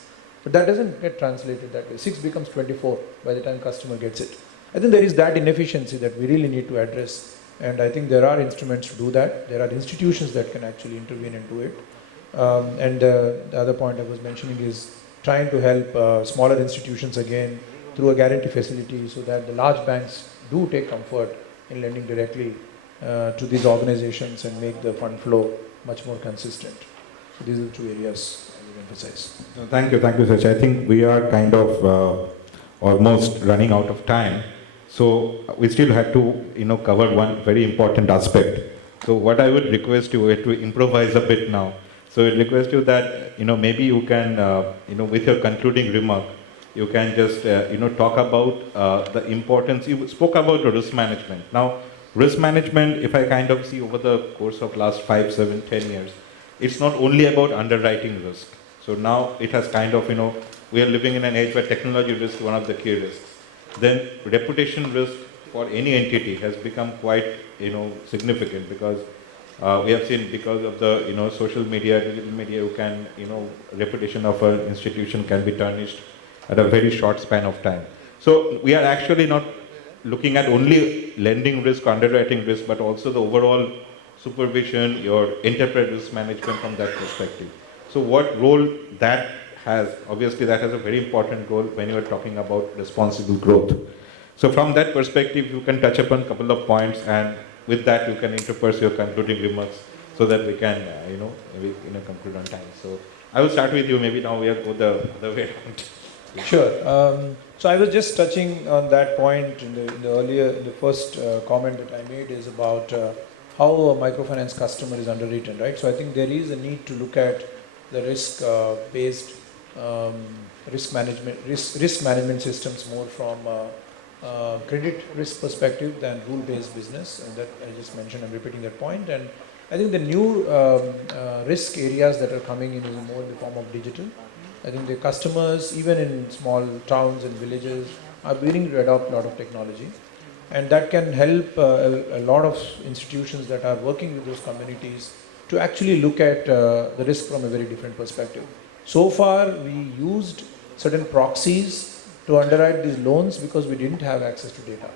But that doesn't get translated that way. 6 becomes 24 by the time customer gets it. I think there is that inefficiency that we really need to address, and I think there are instruments to do that. There are institutions that can actually intervene and do it. And the other point I was mentioning is trying to help smaller institutions again through a guarantee facility, so that the large banks do take comfort in lending directly to these organizations and make the fund flow much more consistent. So these are the two areas I would emphasize. Thank you, Sach. I think we are kind of almost running out of time. So we still have to cover one very important aspect. So what I would request you is to improvise a bit now. So I request you that maybe you can with your concluding remark, you can just talk about the importance. You spoke about the risk management. Now, risk management, if I kind of see over the course of last 5, 7, 10 years, it's not only about underwriting risk. So now it has kind of we are living in an age where technology risk is one of the key risks. Then reputation risk for any entity has become quite significant, because we have seen, because of the social media, digital media, you can reputation of an institution can be tarnished at a very short span of time. So we are actually not looking at only lending risk, underwriting risk, but also the overall supervision, your enterprise risk management from that perspective. So what role that has? Obviously that has a very important role when you are talking about responsible growth. So from that perspective, you can touch upon a couple of points, and with that you can intersperse your concluding remarks, so that we can maybe conclude on time. So I will start with you. Maybe now we will go the other way around. Sure. So I was just touching on that point in the first comment that I made is about how a microfinance customer is underwritten, right? So I think there is a need to look at the risk-based risk management systems more from credit risk perspective than rule-based business, and that I just mentioned. I'm repeating that point. And I think the new risk areas that are coming in is more in the form of digital. I think the customers, even in small towns and villages, are willing to adopt a lot of technology, and that can help a lot of institutions that are working with those communities to actually look at the risk from a very different perspective. So far, we used certain proxies to underwrite these loans because we didn't have access to data.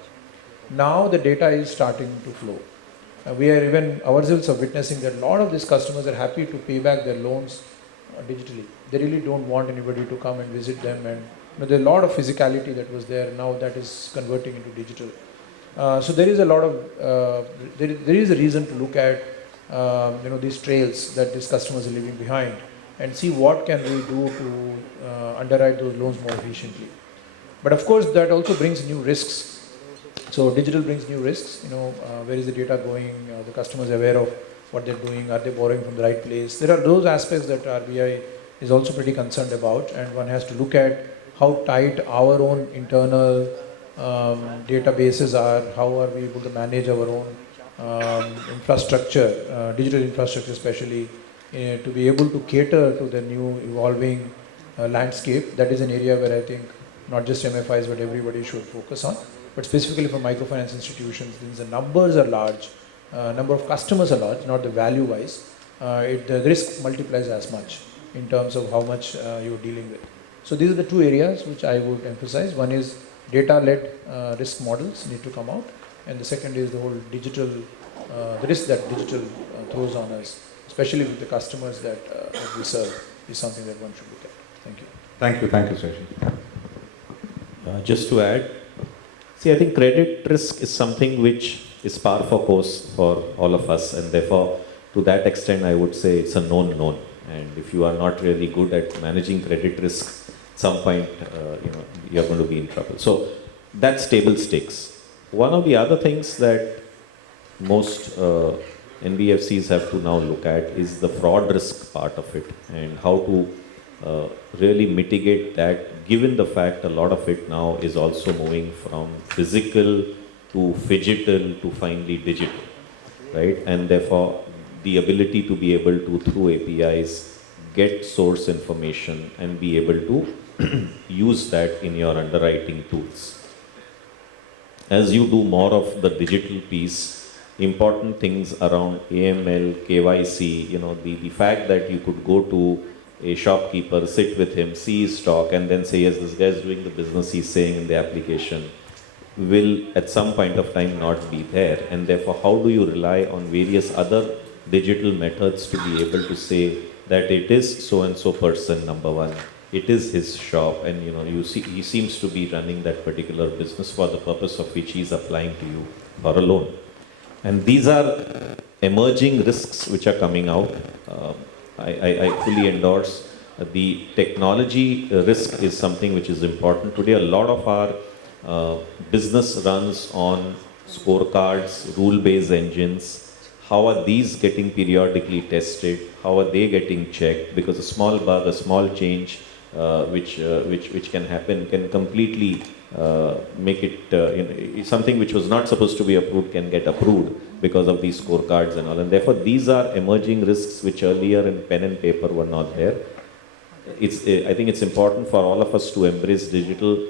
Now the data is starting to flow. We are even ourselves are witnessing that a lot of these customers are happy to pay back their loans digitally. They really don't want anybody to come and visit them, and there are a lot of physicality that was there, now that is converting into digital. So there is a lot of, there is a reason to look at these trails that these customers are leaving behind and see what can we do to underwrite those loans more efficiently. But of course that also brings new risks. So digital brings new risks, where is the data going, the customers are aware of what they're doing, are they borrowing from the right place. There are those aspects that RBI is also pretty concerned about, and one has to look at how tight our own internal databases are, how are we able to manage our own infrastructure, digital infrastructure especially, to be able to cater to the new evolving landscape. That is an area where I think not just MFIs but everybody should focus on. But specifically for microfinance institutions, since the numbers are large, number of customers are large, not the value wise, the risk multiplies as much in terms of how much you're dealing with. So these are the two areas which I would emphasize. One is data-led risk models need to come out, and the second is the whole digital, the risk that digital throws on us, especially with the customers that we serve, is something that one should look at. Thank you. Thank you, Shashi. Just to add, see, I think credit risk is something which is par for course for all of us, and therefore, to that extent, I would say it's a known. And if you are not really good at managing credit risk, at some point, you're going to be in trouble. So that's table stakes. One of the other things that most NBFCs have to now look at is the fraud risk part of it, and how to really mitigate that, given the fact a lot of it now is also moving from physical to phygital to finally digital, right? And therefore, the ability to be able to, through APIs, get source information and be able to use that in your underwriting tools. As you do more of the digital piece, important things around AML, KYC, the fact that you could go to a shopkeeper, sit with him, see his stock, and then say, yes, this guy is doing the business he's saying in the application, will at some point of time not be there. And therefore, how do you rely on various other digital methods to be able to say that it is so-and-so person, number one, it is his shop, and you see he seems to be running that particular business for the purpose of which he's applying to you for a loan. And these are emerging risks which are coming out. I fully endorse the technology risk is something which is important. Today, a lot of our business runs on scorecards, rule-based engines. How are these getting periodically tested? How are they getting checked? Because a small bug, a small change which can happen can completely make it something which was not supposed to be approved can get approved because of these scorecards and all. And therefore, these are emerging risks which earlier in pen and paper were not there. I think it's important for all of us to embrace digital.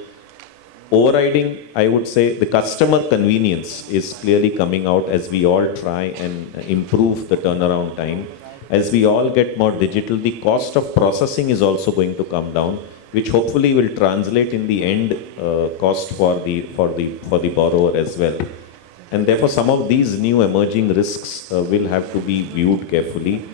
Overriding, I would say, the customer convenience is clearly coming out as we all try and improve the turnaround time. As we all get more digital, the cost of processing is also going to come down, which hopefully will translate in the end cost for the borrower as well. And therefore, some of these new emerging risks will have to be viewed carefully.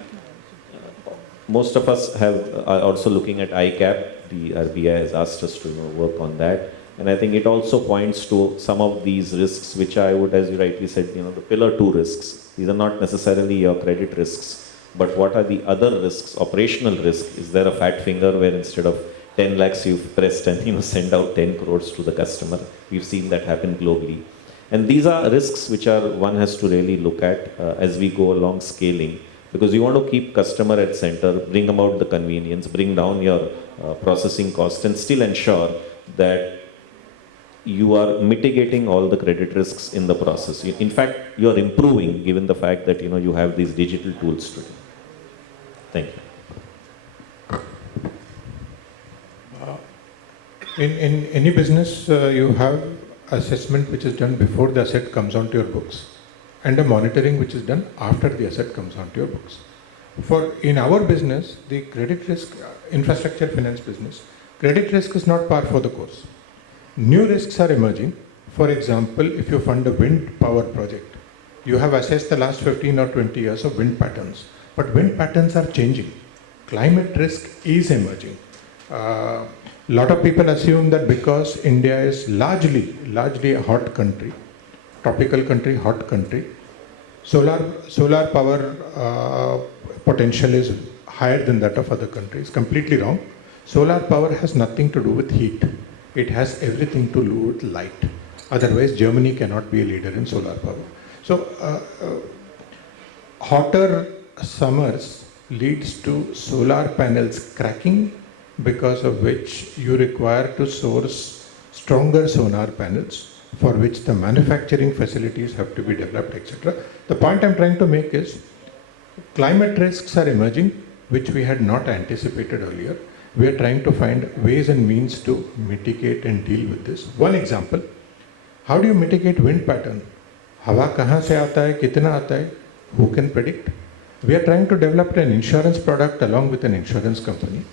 Most of us are also looking at ICAP. The RBI has asked us to work on that. And I think it also points to some of these risks, which I would, as you rightly said, the pillar 2 risks. These are not necessarily your credit risks, but what are the other risks? Operational risk. Is there a fat finger where instead of 10 lakhs you've pressed and send out 10 crores to the customer? We've seen that happen globally. And these are risks which one has to really look at as we go along scaling, because you want to keep customer at center, bring about the convenience, bring down your processing cost, and still ensure that you are mitigating all the credit risks in the process. In fact, you are improving given the fact that you have these digital tools today. Thank you. In any business, you have assessment which is done before the asset comes onto your books, and a monitoring which is done after the asset comes onto your books. In our business, the credit risk, infrastructure finance business, credit risk is not par for the course. New risks are emerging. For example, if you fund a wind power project, You have assessed the last 15 or 20 years of wind patterns, but wind patterns are changing. Climate risk is emerging. A lot of people assume that because India is largely a hot country, tropical country, hot country, solar power potential is higher than that of other countries. Completely wrong. Solar power has nothing to do with heat. It has everything to do with light. Otherwise, Germany cannot be a leader in solar power. So, hotter summers leads to solar panels cracking, because of which you require to source stronger solar panels, for which the manufacturing facilities have to be developed, etc. The point I'm trying to make is climate risks are emerging, which we had not anticipated earlier. We are trying to find ways and means to mitigate and deal with this. One example, how do you mitigate wind pattern? हवा कहाँ से आता है, कितना आता है? Who can predict? We are trying to develop an insurance product along with an insurance company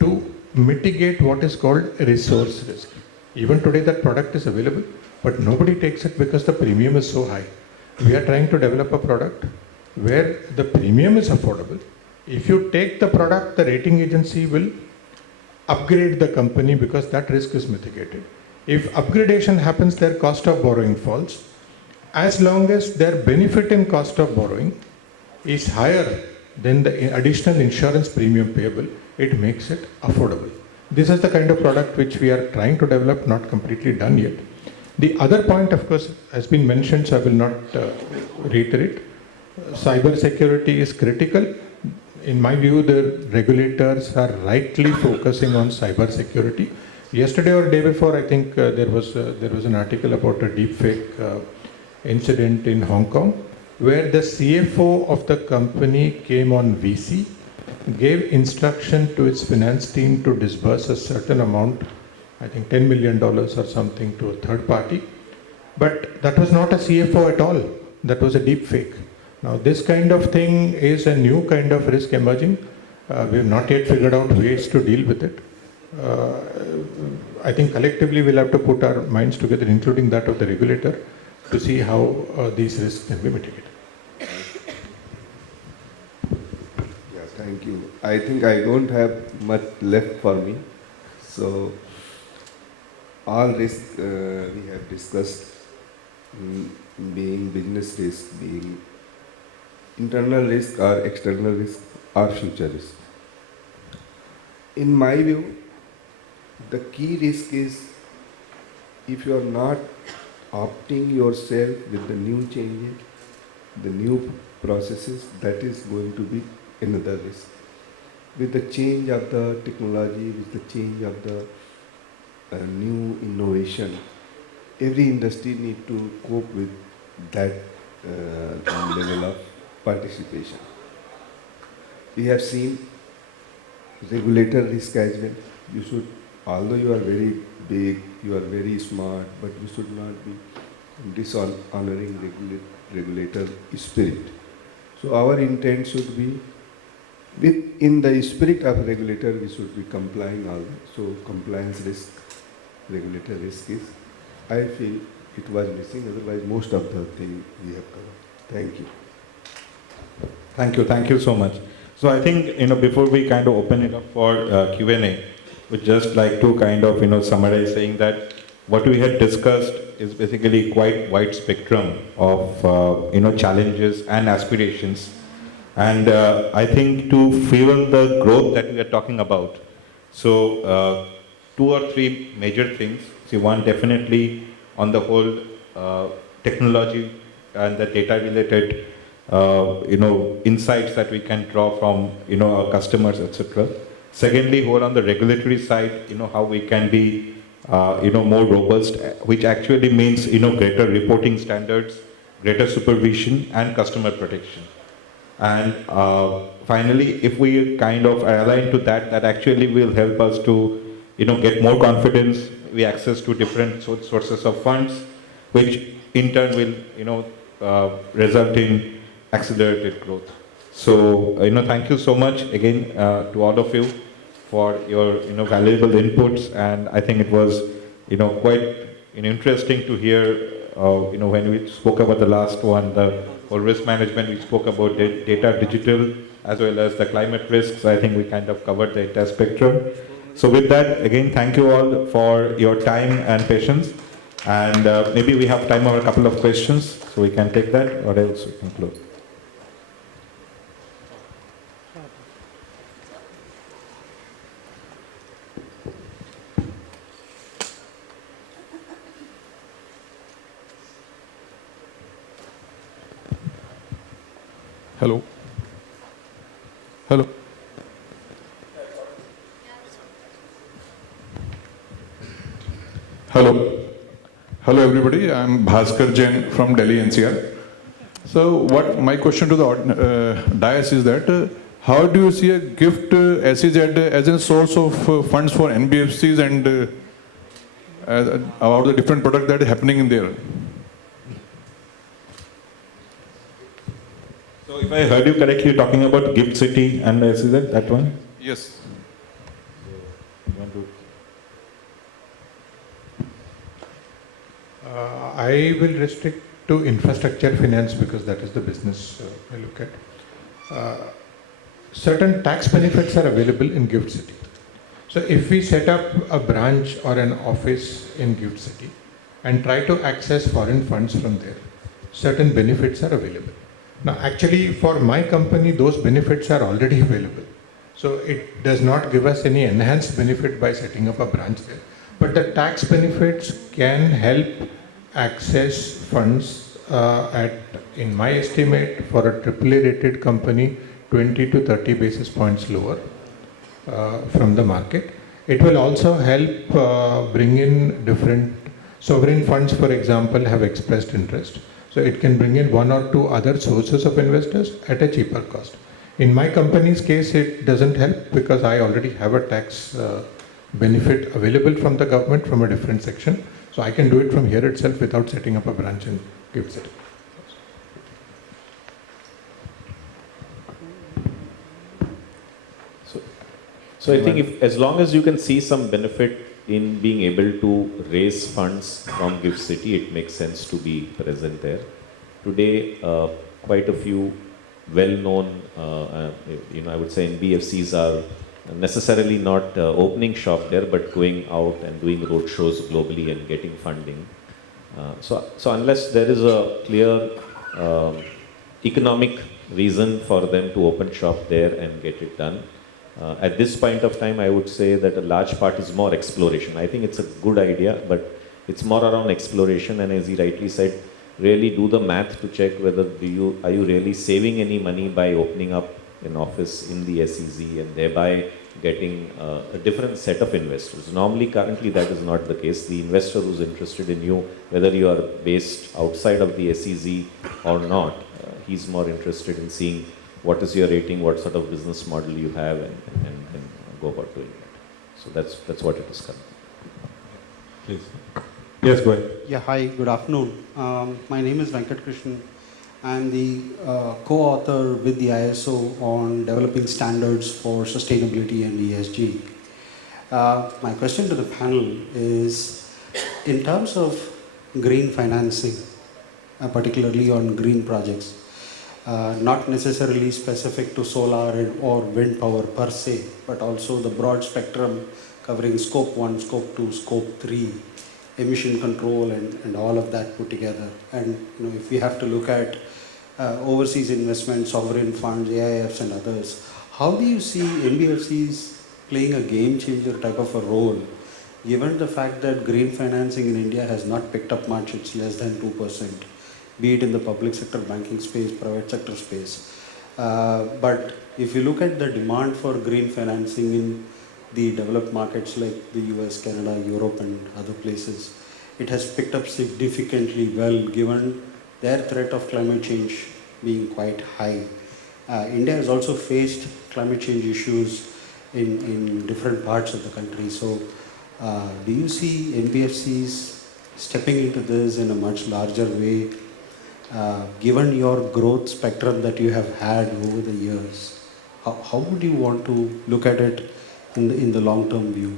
to mitigate what is called resource risk. Even today that product is available, but nobody takes it because the premium is so high. We are trying to develop a product where the premium is affordable. If you take the product, the rating agency will upgrade the company because that risk is mitigated. If upgradation happens, their cost of borrowing falls. As long as their benefit in cost of borrowing is higher than the additional insurance premium payable, it makes it affordable. This is the kind of product which we are trying to develop, not completely done yet. The other point, of course, has been mentioned, so I will not reiterate. Cyber security is critical. In my view, the regulators are rightly focusing on cyber security. Yesterday or day before, I think there was an article about a deepfake incident in Hong Kong, where the CFO of the company came on VC, gave instruction to its finance team to disburse a certain amount, I think $10 million or something, to a third party. But that was not a CFO at all. That was a deep fake. Now, this kind of thing is a new kind of risk emerging. We have not yet figured out ways to deal with it. I think collectively we'll have to put our minds together, including that of the regulator, to see how these risks can be mitigated. Yeah, thank you. I think I don't have much left for me. So, all risks we have discussed, being business risk, being internal risk or external risk or future risk. In my view, the key risk is if you are not opting yourself with the new changes, the new processes, that is going to be another risk. With the change of the technology, with the change of the new innovation, every industry needs to cope with that level of participation. We have seen regulator risk as well. You should, although you are very big, you are very smart, but you should not be dishonoring regulator spirit. So our intent should be, in the spirit of regulator, we should be complying always. So compliance risk, regulator risk is, I feel it was missing. Otherwise, most of the thing we have covered. Thank you. Thank you so much. So I think, before we kind of open it up for Q&A, we'd just like to kind of, summarize, saying that what we had discussed is basically quite wide spectrum of, challenges and aspirations. And I think to fuel the growth that we are talking about, so 2 or 3 major things. See, one, definitely on the whole technology and the data related insights that we can draw from, our customers, etc. Secondly, whole on the regulatory side, how we can be, more robust, which actually means, greater reporting standards, greater supervision and customer protection. And finally, if we kind of are aligned to that, that actually will help us to, get more confidence, we access to different sources of funds, which in turn will, result in accelerated growth. So, thank you so much again to all of you for your, valuable inputs, and I think it was, quite interesting to hear when we spoke about the last one, the whole risk management, we spoke about data digital as well as the climate risks. I think we kind of covered the entire spectrum. So with that, again, thank you all for your time and patience. And maybe we have time for a couple of questions, so we can take that, or else we can close. Hello. Hello. Hello. Hello everybody, I'm Bhaskar Jain from Delhi NCR. So what my question to the dais is that how do you see a gift SEZ as a source of funds for NBFCs and about the different products that are happening in there? So if I heard you correctly, you're talking about Gift City and SEZ, that one? Yes. You want to? I will restrict to infrastructure finance because that is the business I look at. Certain tax benefits are available in Gift City. So if we set up a branch or an office in Gift City and try to access foreign funds from there, certain benefits are available. Now actually for my company those benefits are already available. So it does not give us any enhanced benefit by setting up a branch there. But the tax benefits can help access funds in my estimate, for a AAA rated company, 20 to 30 basis points lower from the market. It will also help bring in different sovereign funds, for example, have expressed interest. So it can bring in one or two other sources of investors at a cheaper cost. In my company's case, it doesn't help because I already have a tax benefit available from the government from a different section. So I can do it from here itself without setting up a branch in Gift City. So I think if, as long as you can see some benefit in being able to raise funds from Gift City, it makes sense to be present there. Today, quite a few well-known, I would say NBFCs are necessarily not opening shop there, but going out and doing roadshows globally and getting funding. So unless there is a clear economic reason for them to open shop there and get it done, at this point of time, I would say that a large part is more exploration. I think it's a good idea, but it's more around exploration. And as he rightly said, really do the math to check whether are you really saving any money by opening up an office in the SEZ and thereby getting a different set of investors. Normally, currently, that is not the case. The investor who's interested in you, whether you are based outside of the SEZ or not, he's more interested in seeing what is your rating, what sort of business model you have, and go about doing that. So that's what it is currently. Please. Yes, go ahead. Yeah, hi, good afternoon. My name is Venkat Krishnan. I'm the co-author with the ISO on developing standards for sustainability and ESG. My question to the panel is, in terms of green financing, particularly on green projects, not necessarily specific to solar or wind power per se, but also the broad spectrum covering scope 1, scope 2, scope 3, emission control and all of that put together. And if we have to look at overseas investments, sovereign funds, AIFs and others, how do you see NBFCs playing a game changer type of a role, given the fact that green financing in India has not picked up much, it's less than 2%, be it in the public sector banking space, private sector space. But if you look at the demand for green financing in the developed markets like the US, Canada, Europe and other places, it has picked up significantly well given their threat of climate change being quite high. India has also faced climate change issues in different parts of the country. So do you see NBFCs stepping into this in a much larger way, given your growth spectrum that you have had over the years? How would you want to look at it in the long-term view?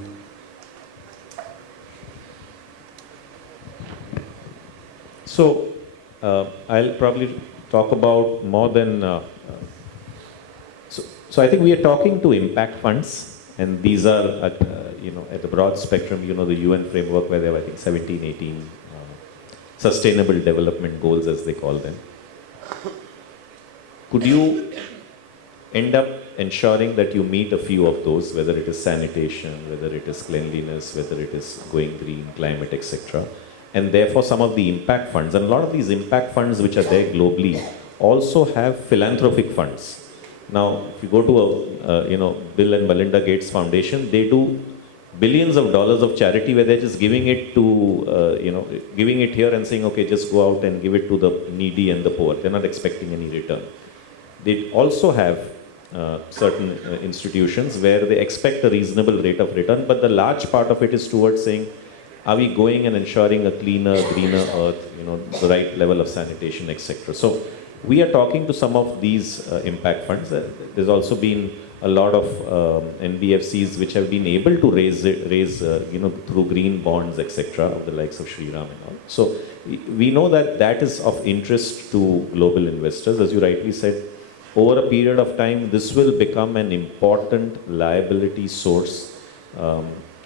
So I'll probably talk about more than. So I think we are talking to impact funds, and these are at the broad spectrum. The UN framework where they have, I think, 17, 18 sustainable development goals, as they call them. Could you end up ensuring that you meet a few of those, whether it is sanitation, whether it is cleanliness, whether it is going green, climate, etc. And therefore some of the impact funds, and a lot of these impact funds which are there globally also have philanthropic funds. Now, if you go to a Bill and Melinda Gates Foundation, they do billions of dollars of charity where they're just giving it to, giving it here and saying, okay, just go out and give it to the needy and the poor. They're not expecting any return. They also have certain institutions where they expect a reasonable rate of return, but the large part of it is towards saying, are we going and ensuring a cleaner, greener earth, the right level of sanitation, etc. So we are talking to some of these impact funds. There's also been a lot of NBFCs which have been able to raise through green bonds, etc., of the likes of Shriram and all. So we know that that is of interest to global investors. As you rightly said, over a period of time, this will become an important liability source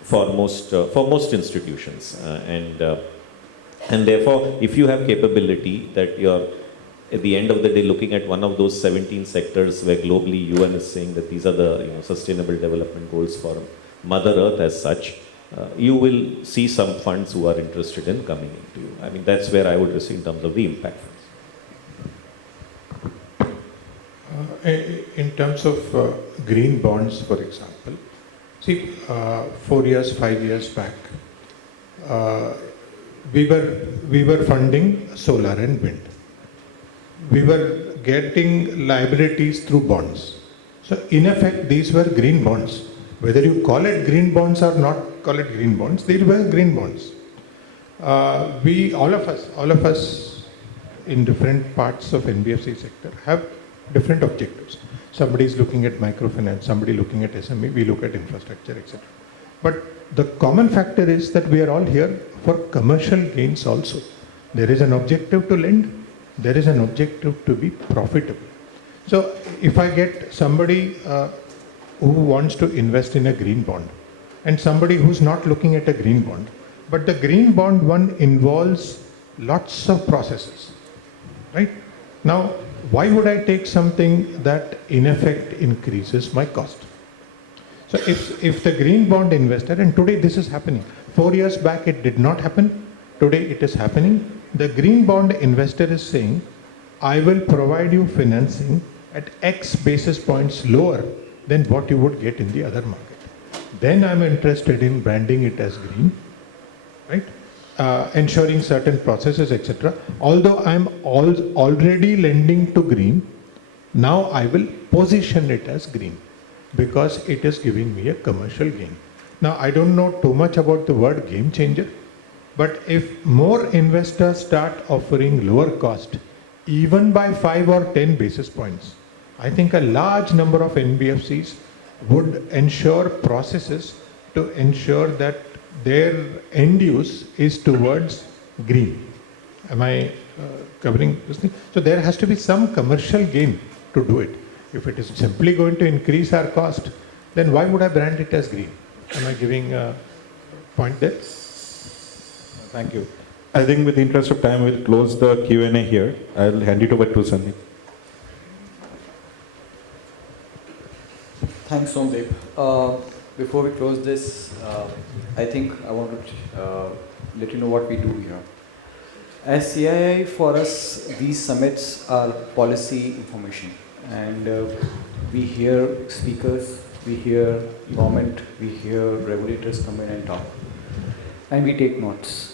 for most institutions, and therefore, if you have capability that you're at the end of the day looking at one of those 17 sectors where globally UN is saying that these are the sustainable development goals for Mother Earth as such, you will see some funds who are interested in coming into you. I mean, that's where I would see in terms of the impact funds. In terms of green bonds, for example, see, 4 years, 5 years back, we were funding solar and wind. We were getting liabilities through bonds. So in effect, these were green bonds. Whether you call it green bonds or not call it green bonds, they were green bonds. All of us in different parts of NBFC sector have different objectives. Somebody is looking at microfinance, somebody looking at SME, we look at infrastructure, etc. But the common factor is that we are all here for commercial gains also. There is an objective to lend, there is an objective to be profitable. So if I get somebody who wants to invest in a green bond and somebody who's not looking at a green bond, but the green bond one involves lots of processes, right? Now, why would I take something that in effect increases my cost? So if the green bond investor, and today this is happening, 4 years back it did not happen, today it is happening. The green bond investor is saying, I will provide you financing at X basis points lower than what you would get in the other market. Then I'm interested in branding it as green, right? Ensuring certain processes, etc. Although I'm already lending to green, now I will position it as green because it is giving me a commercial gain. Now, I don't know too much about the word game changer, but if more investors start offering lower cost, even by 5 or 10 basis points, I think a large number of NBFCs would ensure processes to ensure that their end use is towards green. Am I covering this thing? So there has to be some commercial gain to do it. If it is simply going to increase our cost, then why would I brand it as green? Am I giving a point there? Thank you. I think with the interest of time, we'll close the Q&A here. I'll hand it over to Sandeep. Thanks, Somdeep. Before we close this, I think I want to let you know what we do here. As CII, for us, these summits are policy information. And we hear speakers, we hear government, we hear regulators come in and talk. And we take notes.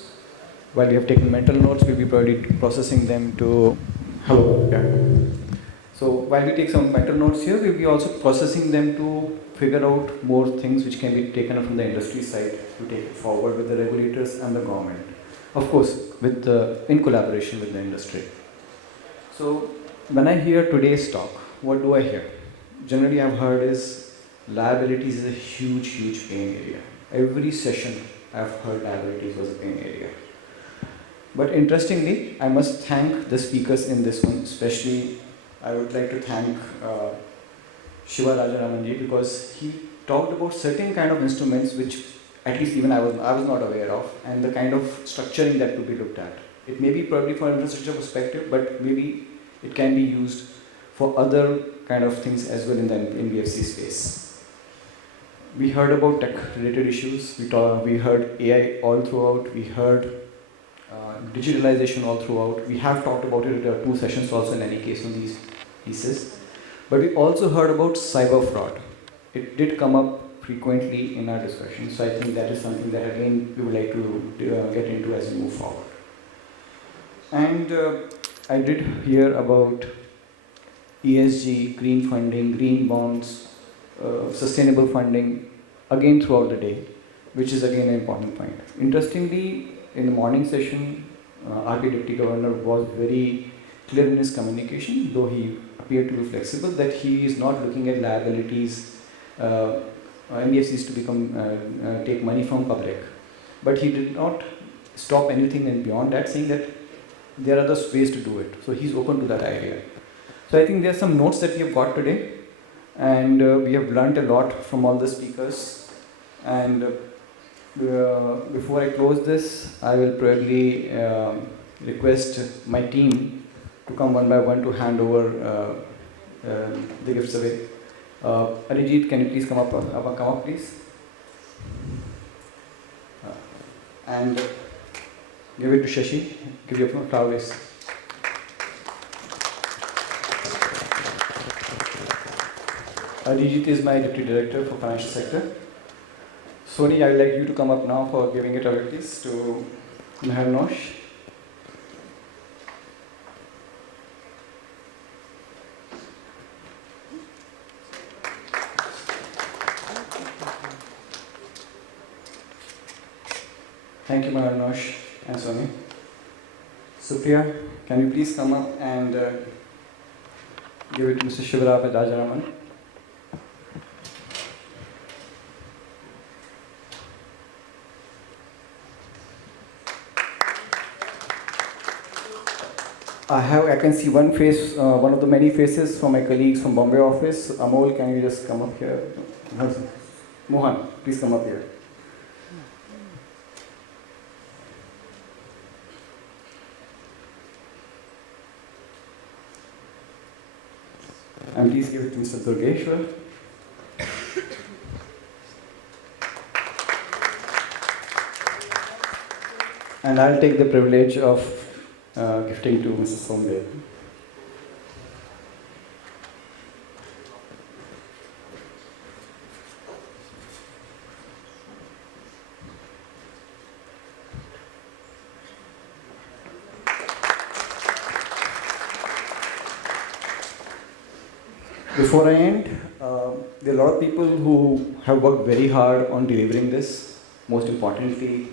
While we have taken mental notes, we'll be probably processing them to... Hello? Yeah. So while we take some mental notes here, we'll be also processing them to figure out more things which can be taken up from the industry side to take it forward with the regulators and the government. Of course, in collaboration with the industry. So when I hear today's talk, what do I hear? Generally I've heard is liabilities is a huge, huge pain area. Every session I've heard liabilities was a pain area. But interestingly, I must thank the speakers in this one, especially I would like to thank Shiva Rajaramanji, because he talked about certain kind of instruments which at least even I was not aware of, and the kind of structuring that could be looked at. It may be probably from an infrastructure perspective, but maybe it can be used for other kind of things as well in the NBFC space. We heard about tech-related issues. We heard AI all throughout. We heard digitalization all throughout. We have talked about it. There are 2 sessions also in any case on these pieces. But we also heard about cyber fraud. It did come up frequently in our discussion. So I think that is something that again we would like to get into as we move forward. And I did hear about ESG, green funding, green bonds, sustainable funding, again throughout the day, which is again an important point. Interestingly, in the morning session, RP Deputy Governor was very clear in his communication, though he appeared to be flexible, that he is not looking at liabilities, NBFCs to take money from public. But he did not stop anything and beyond that, saying that there are other ways to do it. So he's open to that idea. So I think there are some notes that we have got today, and we have learnt a lot from all the speakers. And before I close this, I will probably request my team to come one by one to hand over the gifts away. Arijit, can you please come up, please? And give it to Shashi. Give your flowers. Arijit is my Deputy Director for Financial Sector. Soni, I would like you to come up now for giving it away, please, to Mehernosh. Thank you, Mehernosh and Soni. Supriya, can you please come up and give it to Mr. Shivaraj Rajaraman? I can see one face, one of the many faces from my colleagues from Bombay office. Amol, can you just come up here? Mohan, please come up here. And please give it to Mr. Durgeshwar. And I'll take the privilege of gifting to Mrs. Somdev. Before I end, there are a lot of people who have worked very hard on delivering this. Most importantly,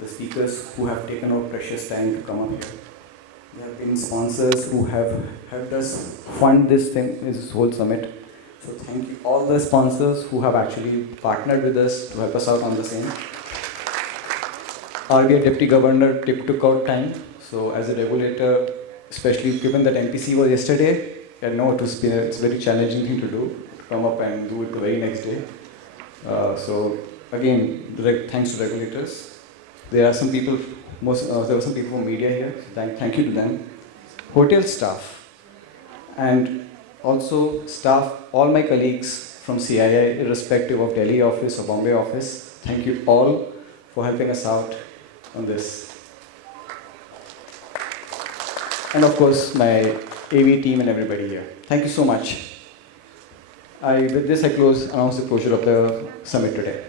the speakers who have taken out precious time to come up here. There have been sponsors who have helped us fund this thing, this whole summit. So thank you all the sponsors who have actually partnered with us to help us out on the same. RBI Deputy Governor took out time. So as a regulator, especially given that MPC was yesterday, I know it's a very challenging thing to do, to come up and do it the very next day. So again, thanks to regulators. There are some people, there were some people from media here, so thank you to them. Hotel staff, and also staff, all my colleagues from CII, irrespective of Delhi office or Bombay office, thank you all for helping us out on this. And of course, my AV team and everybody here. Thank you so much. With this, I announce the closure of the summit today.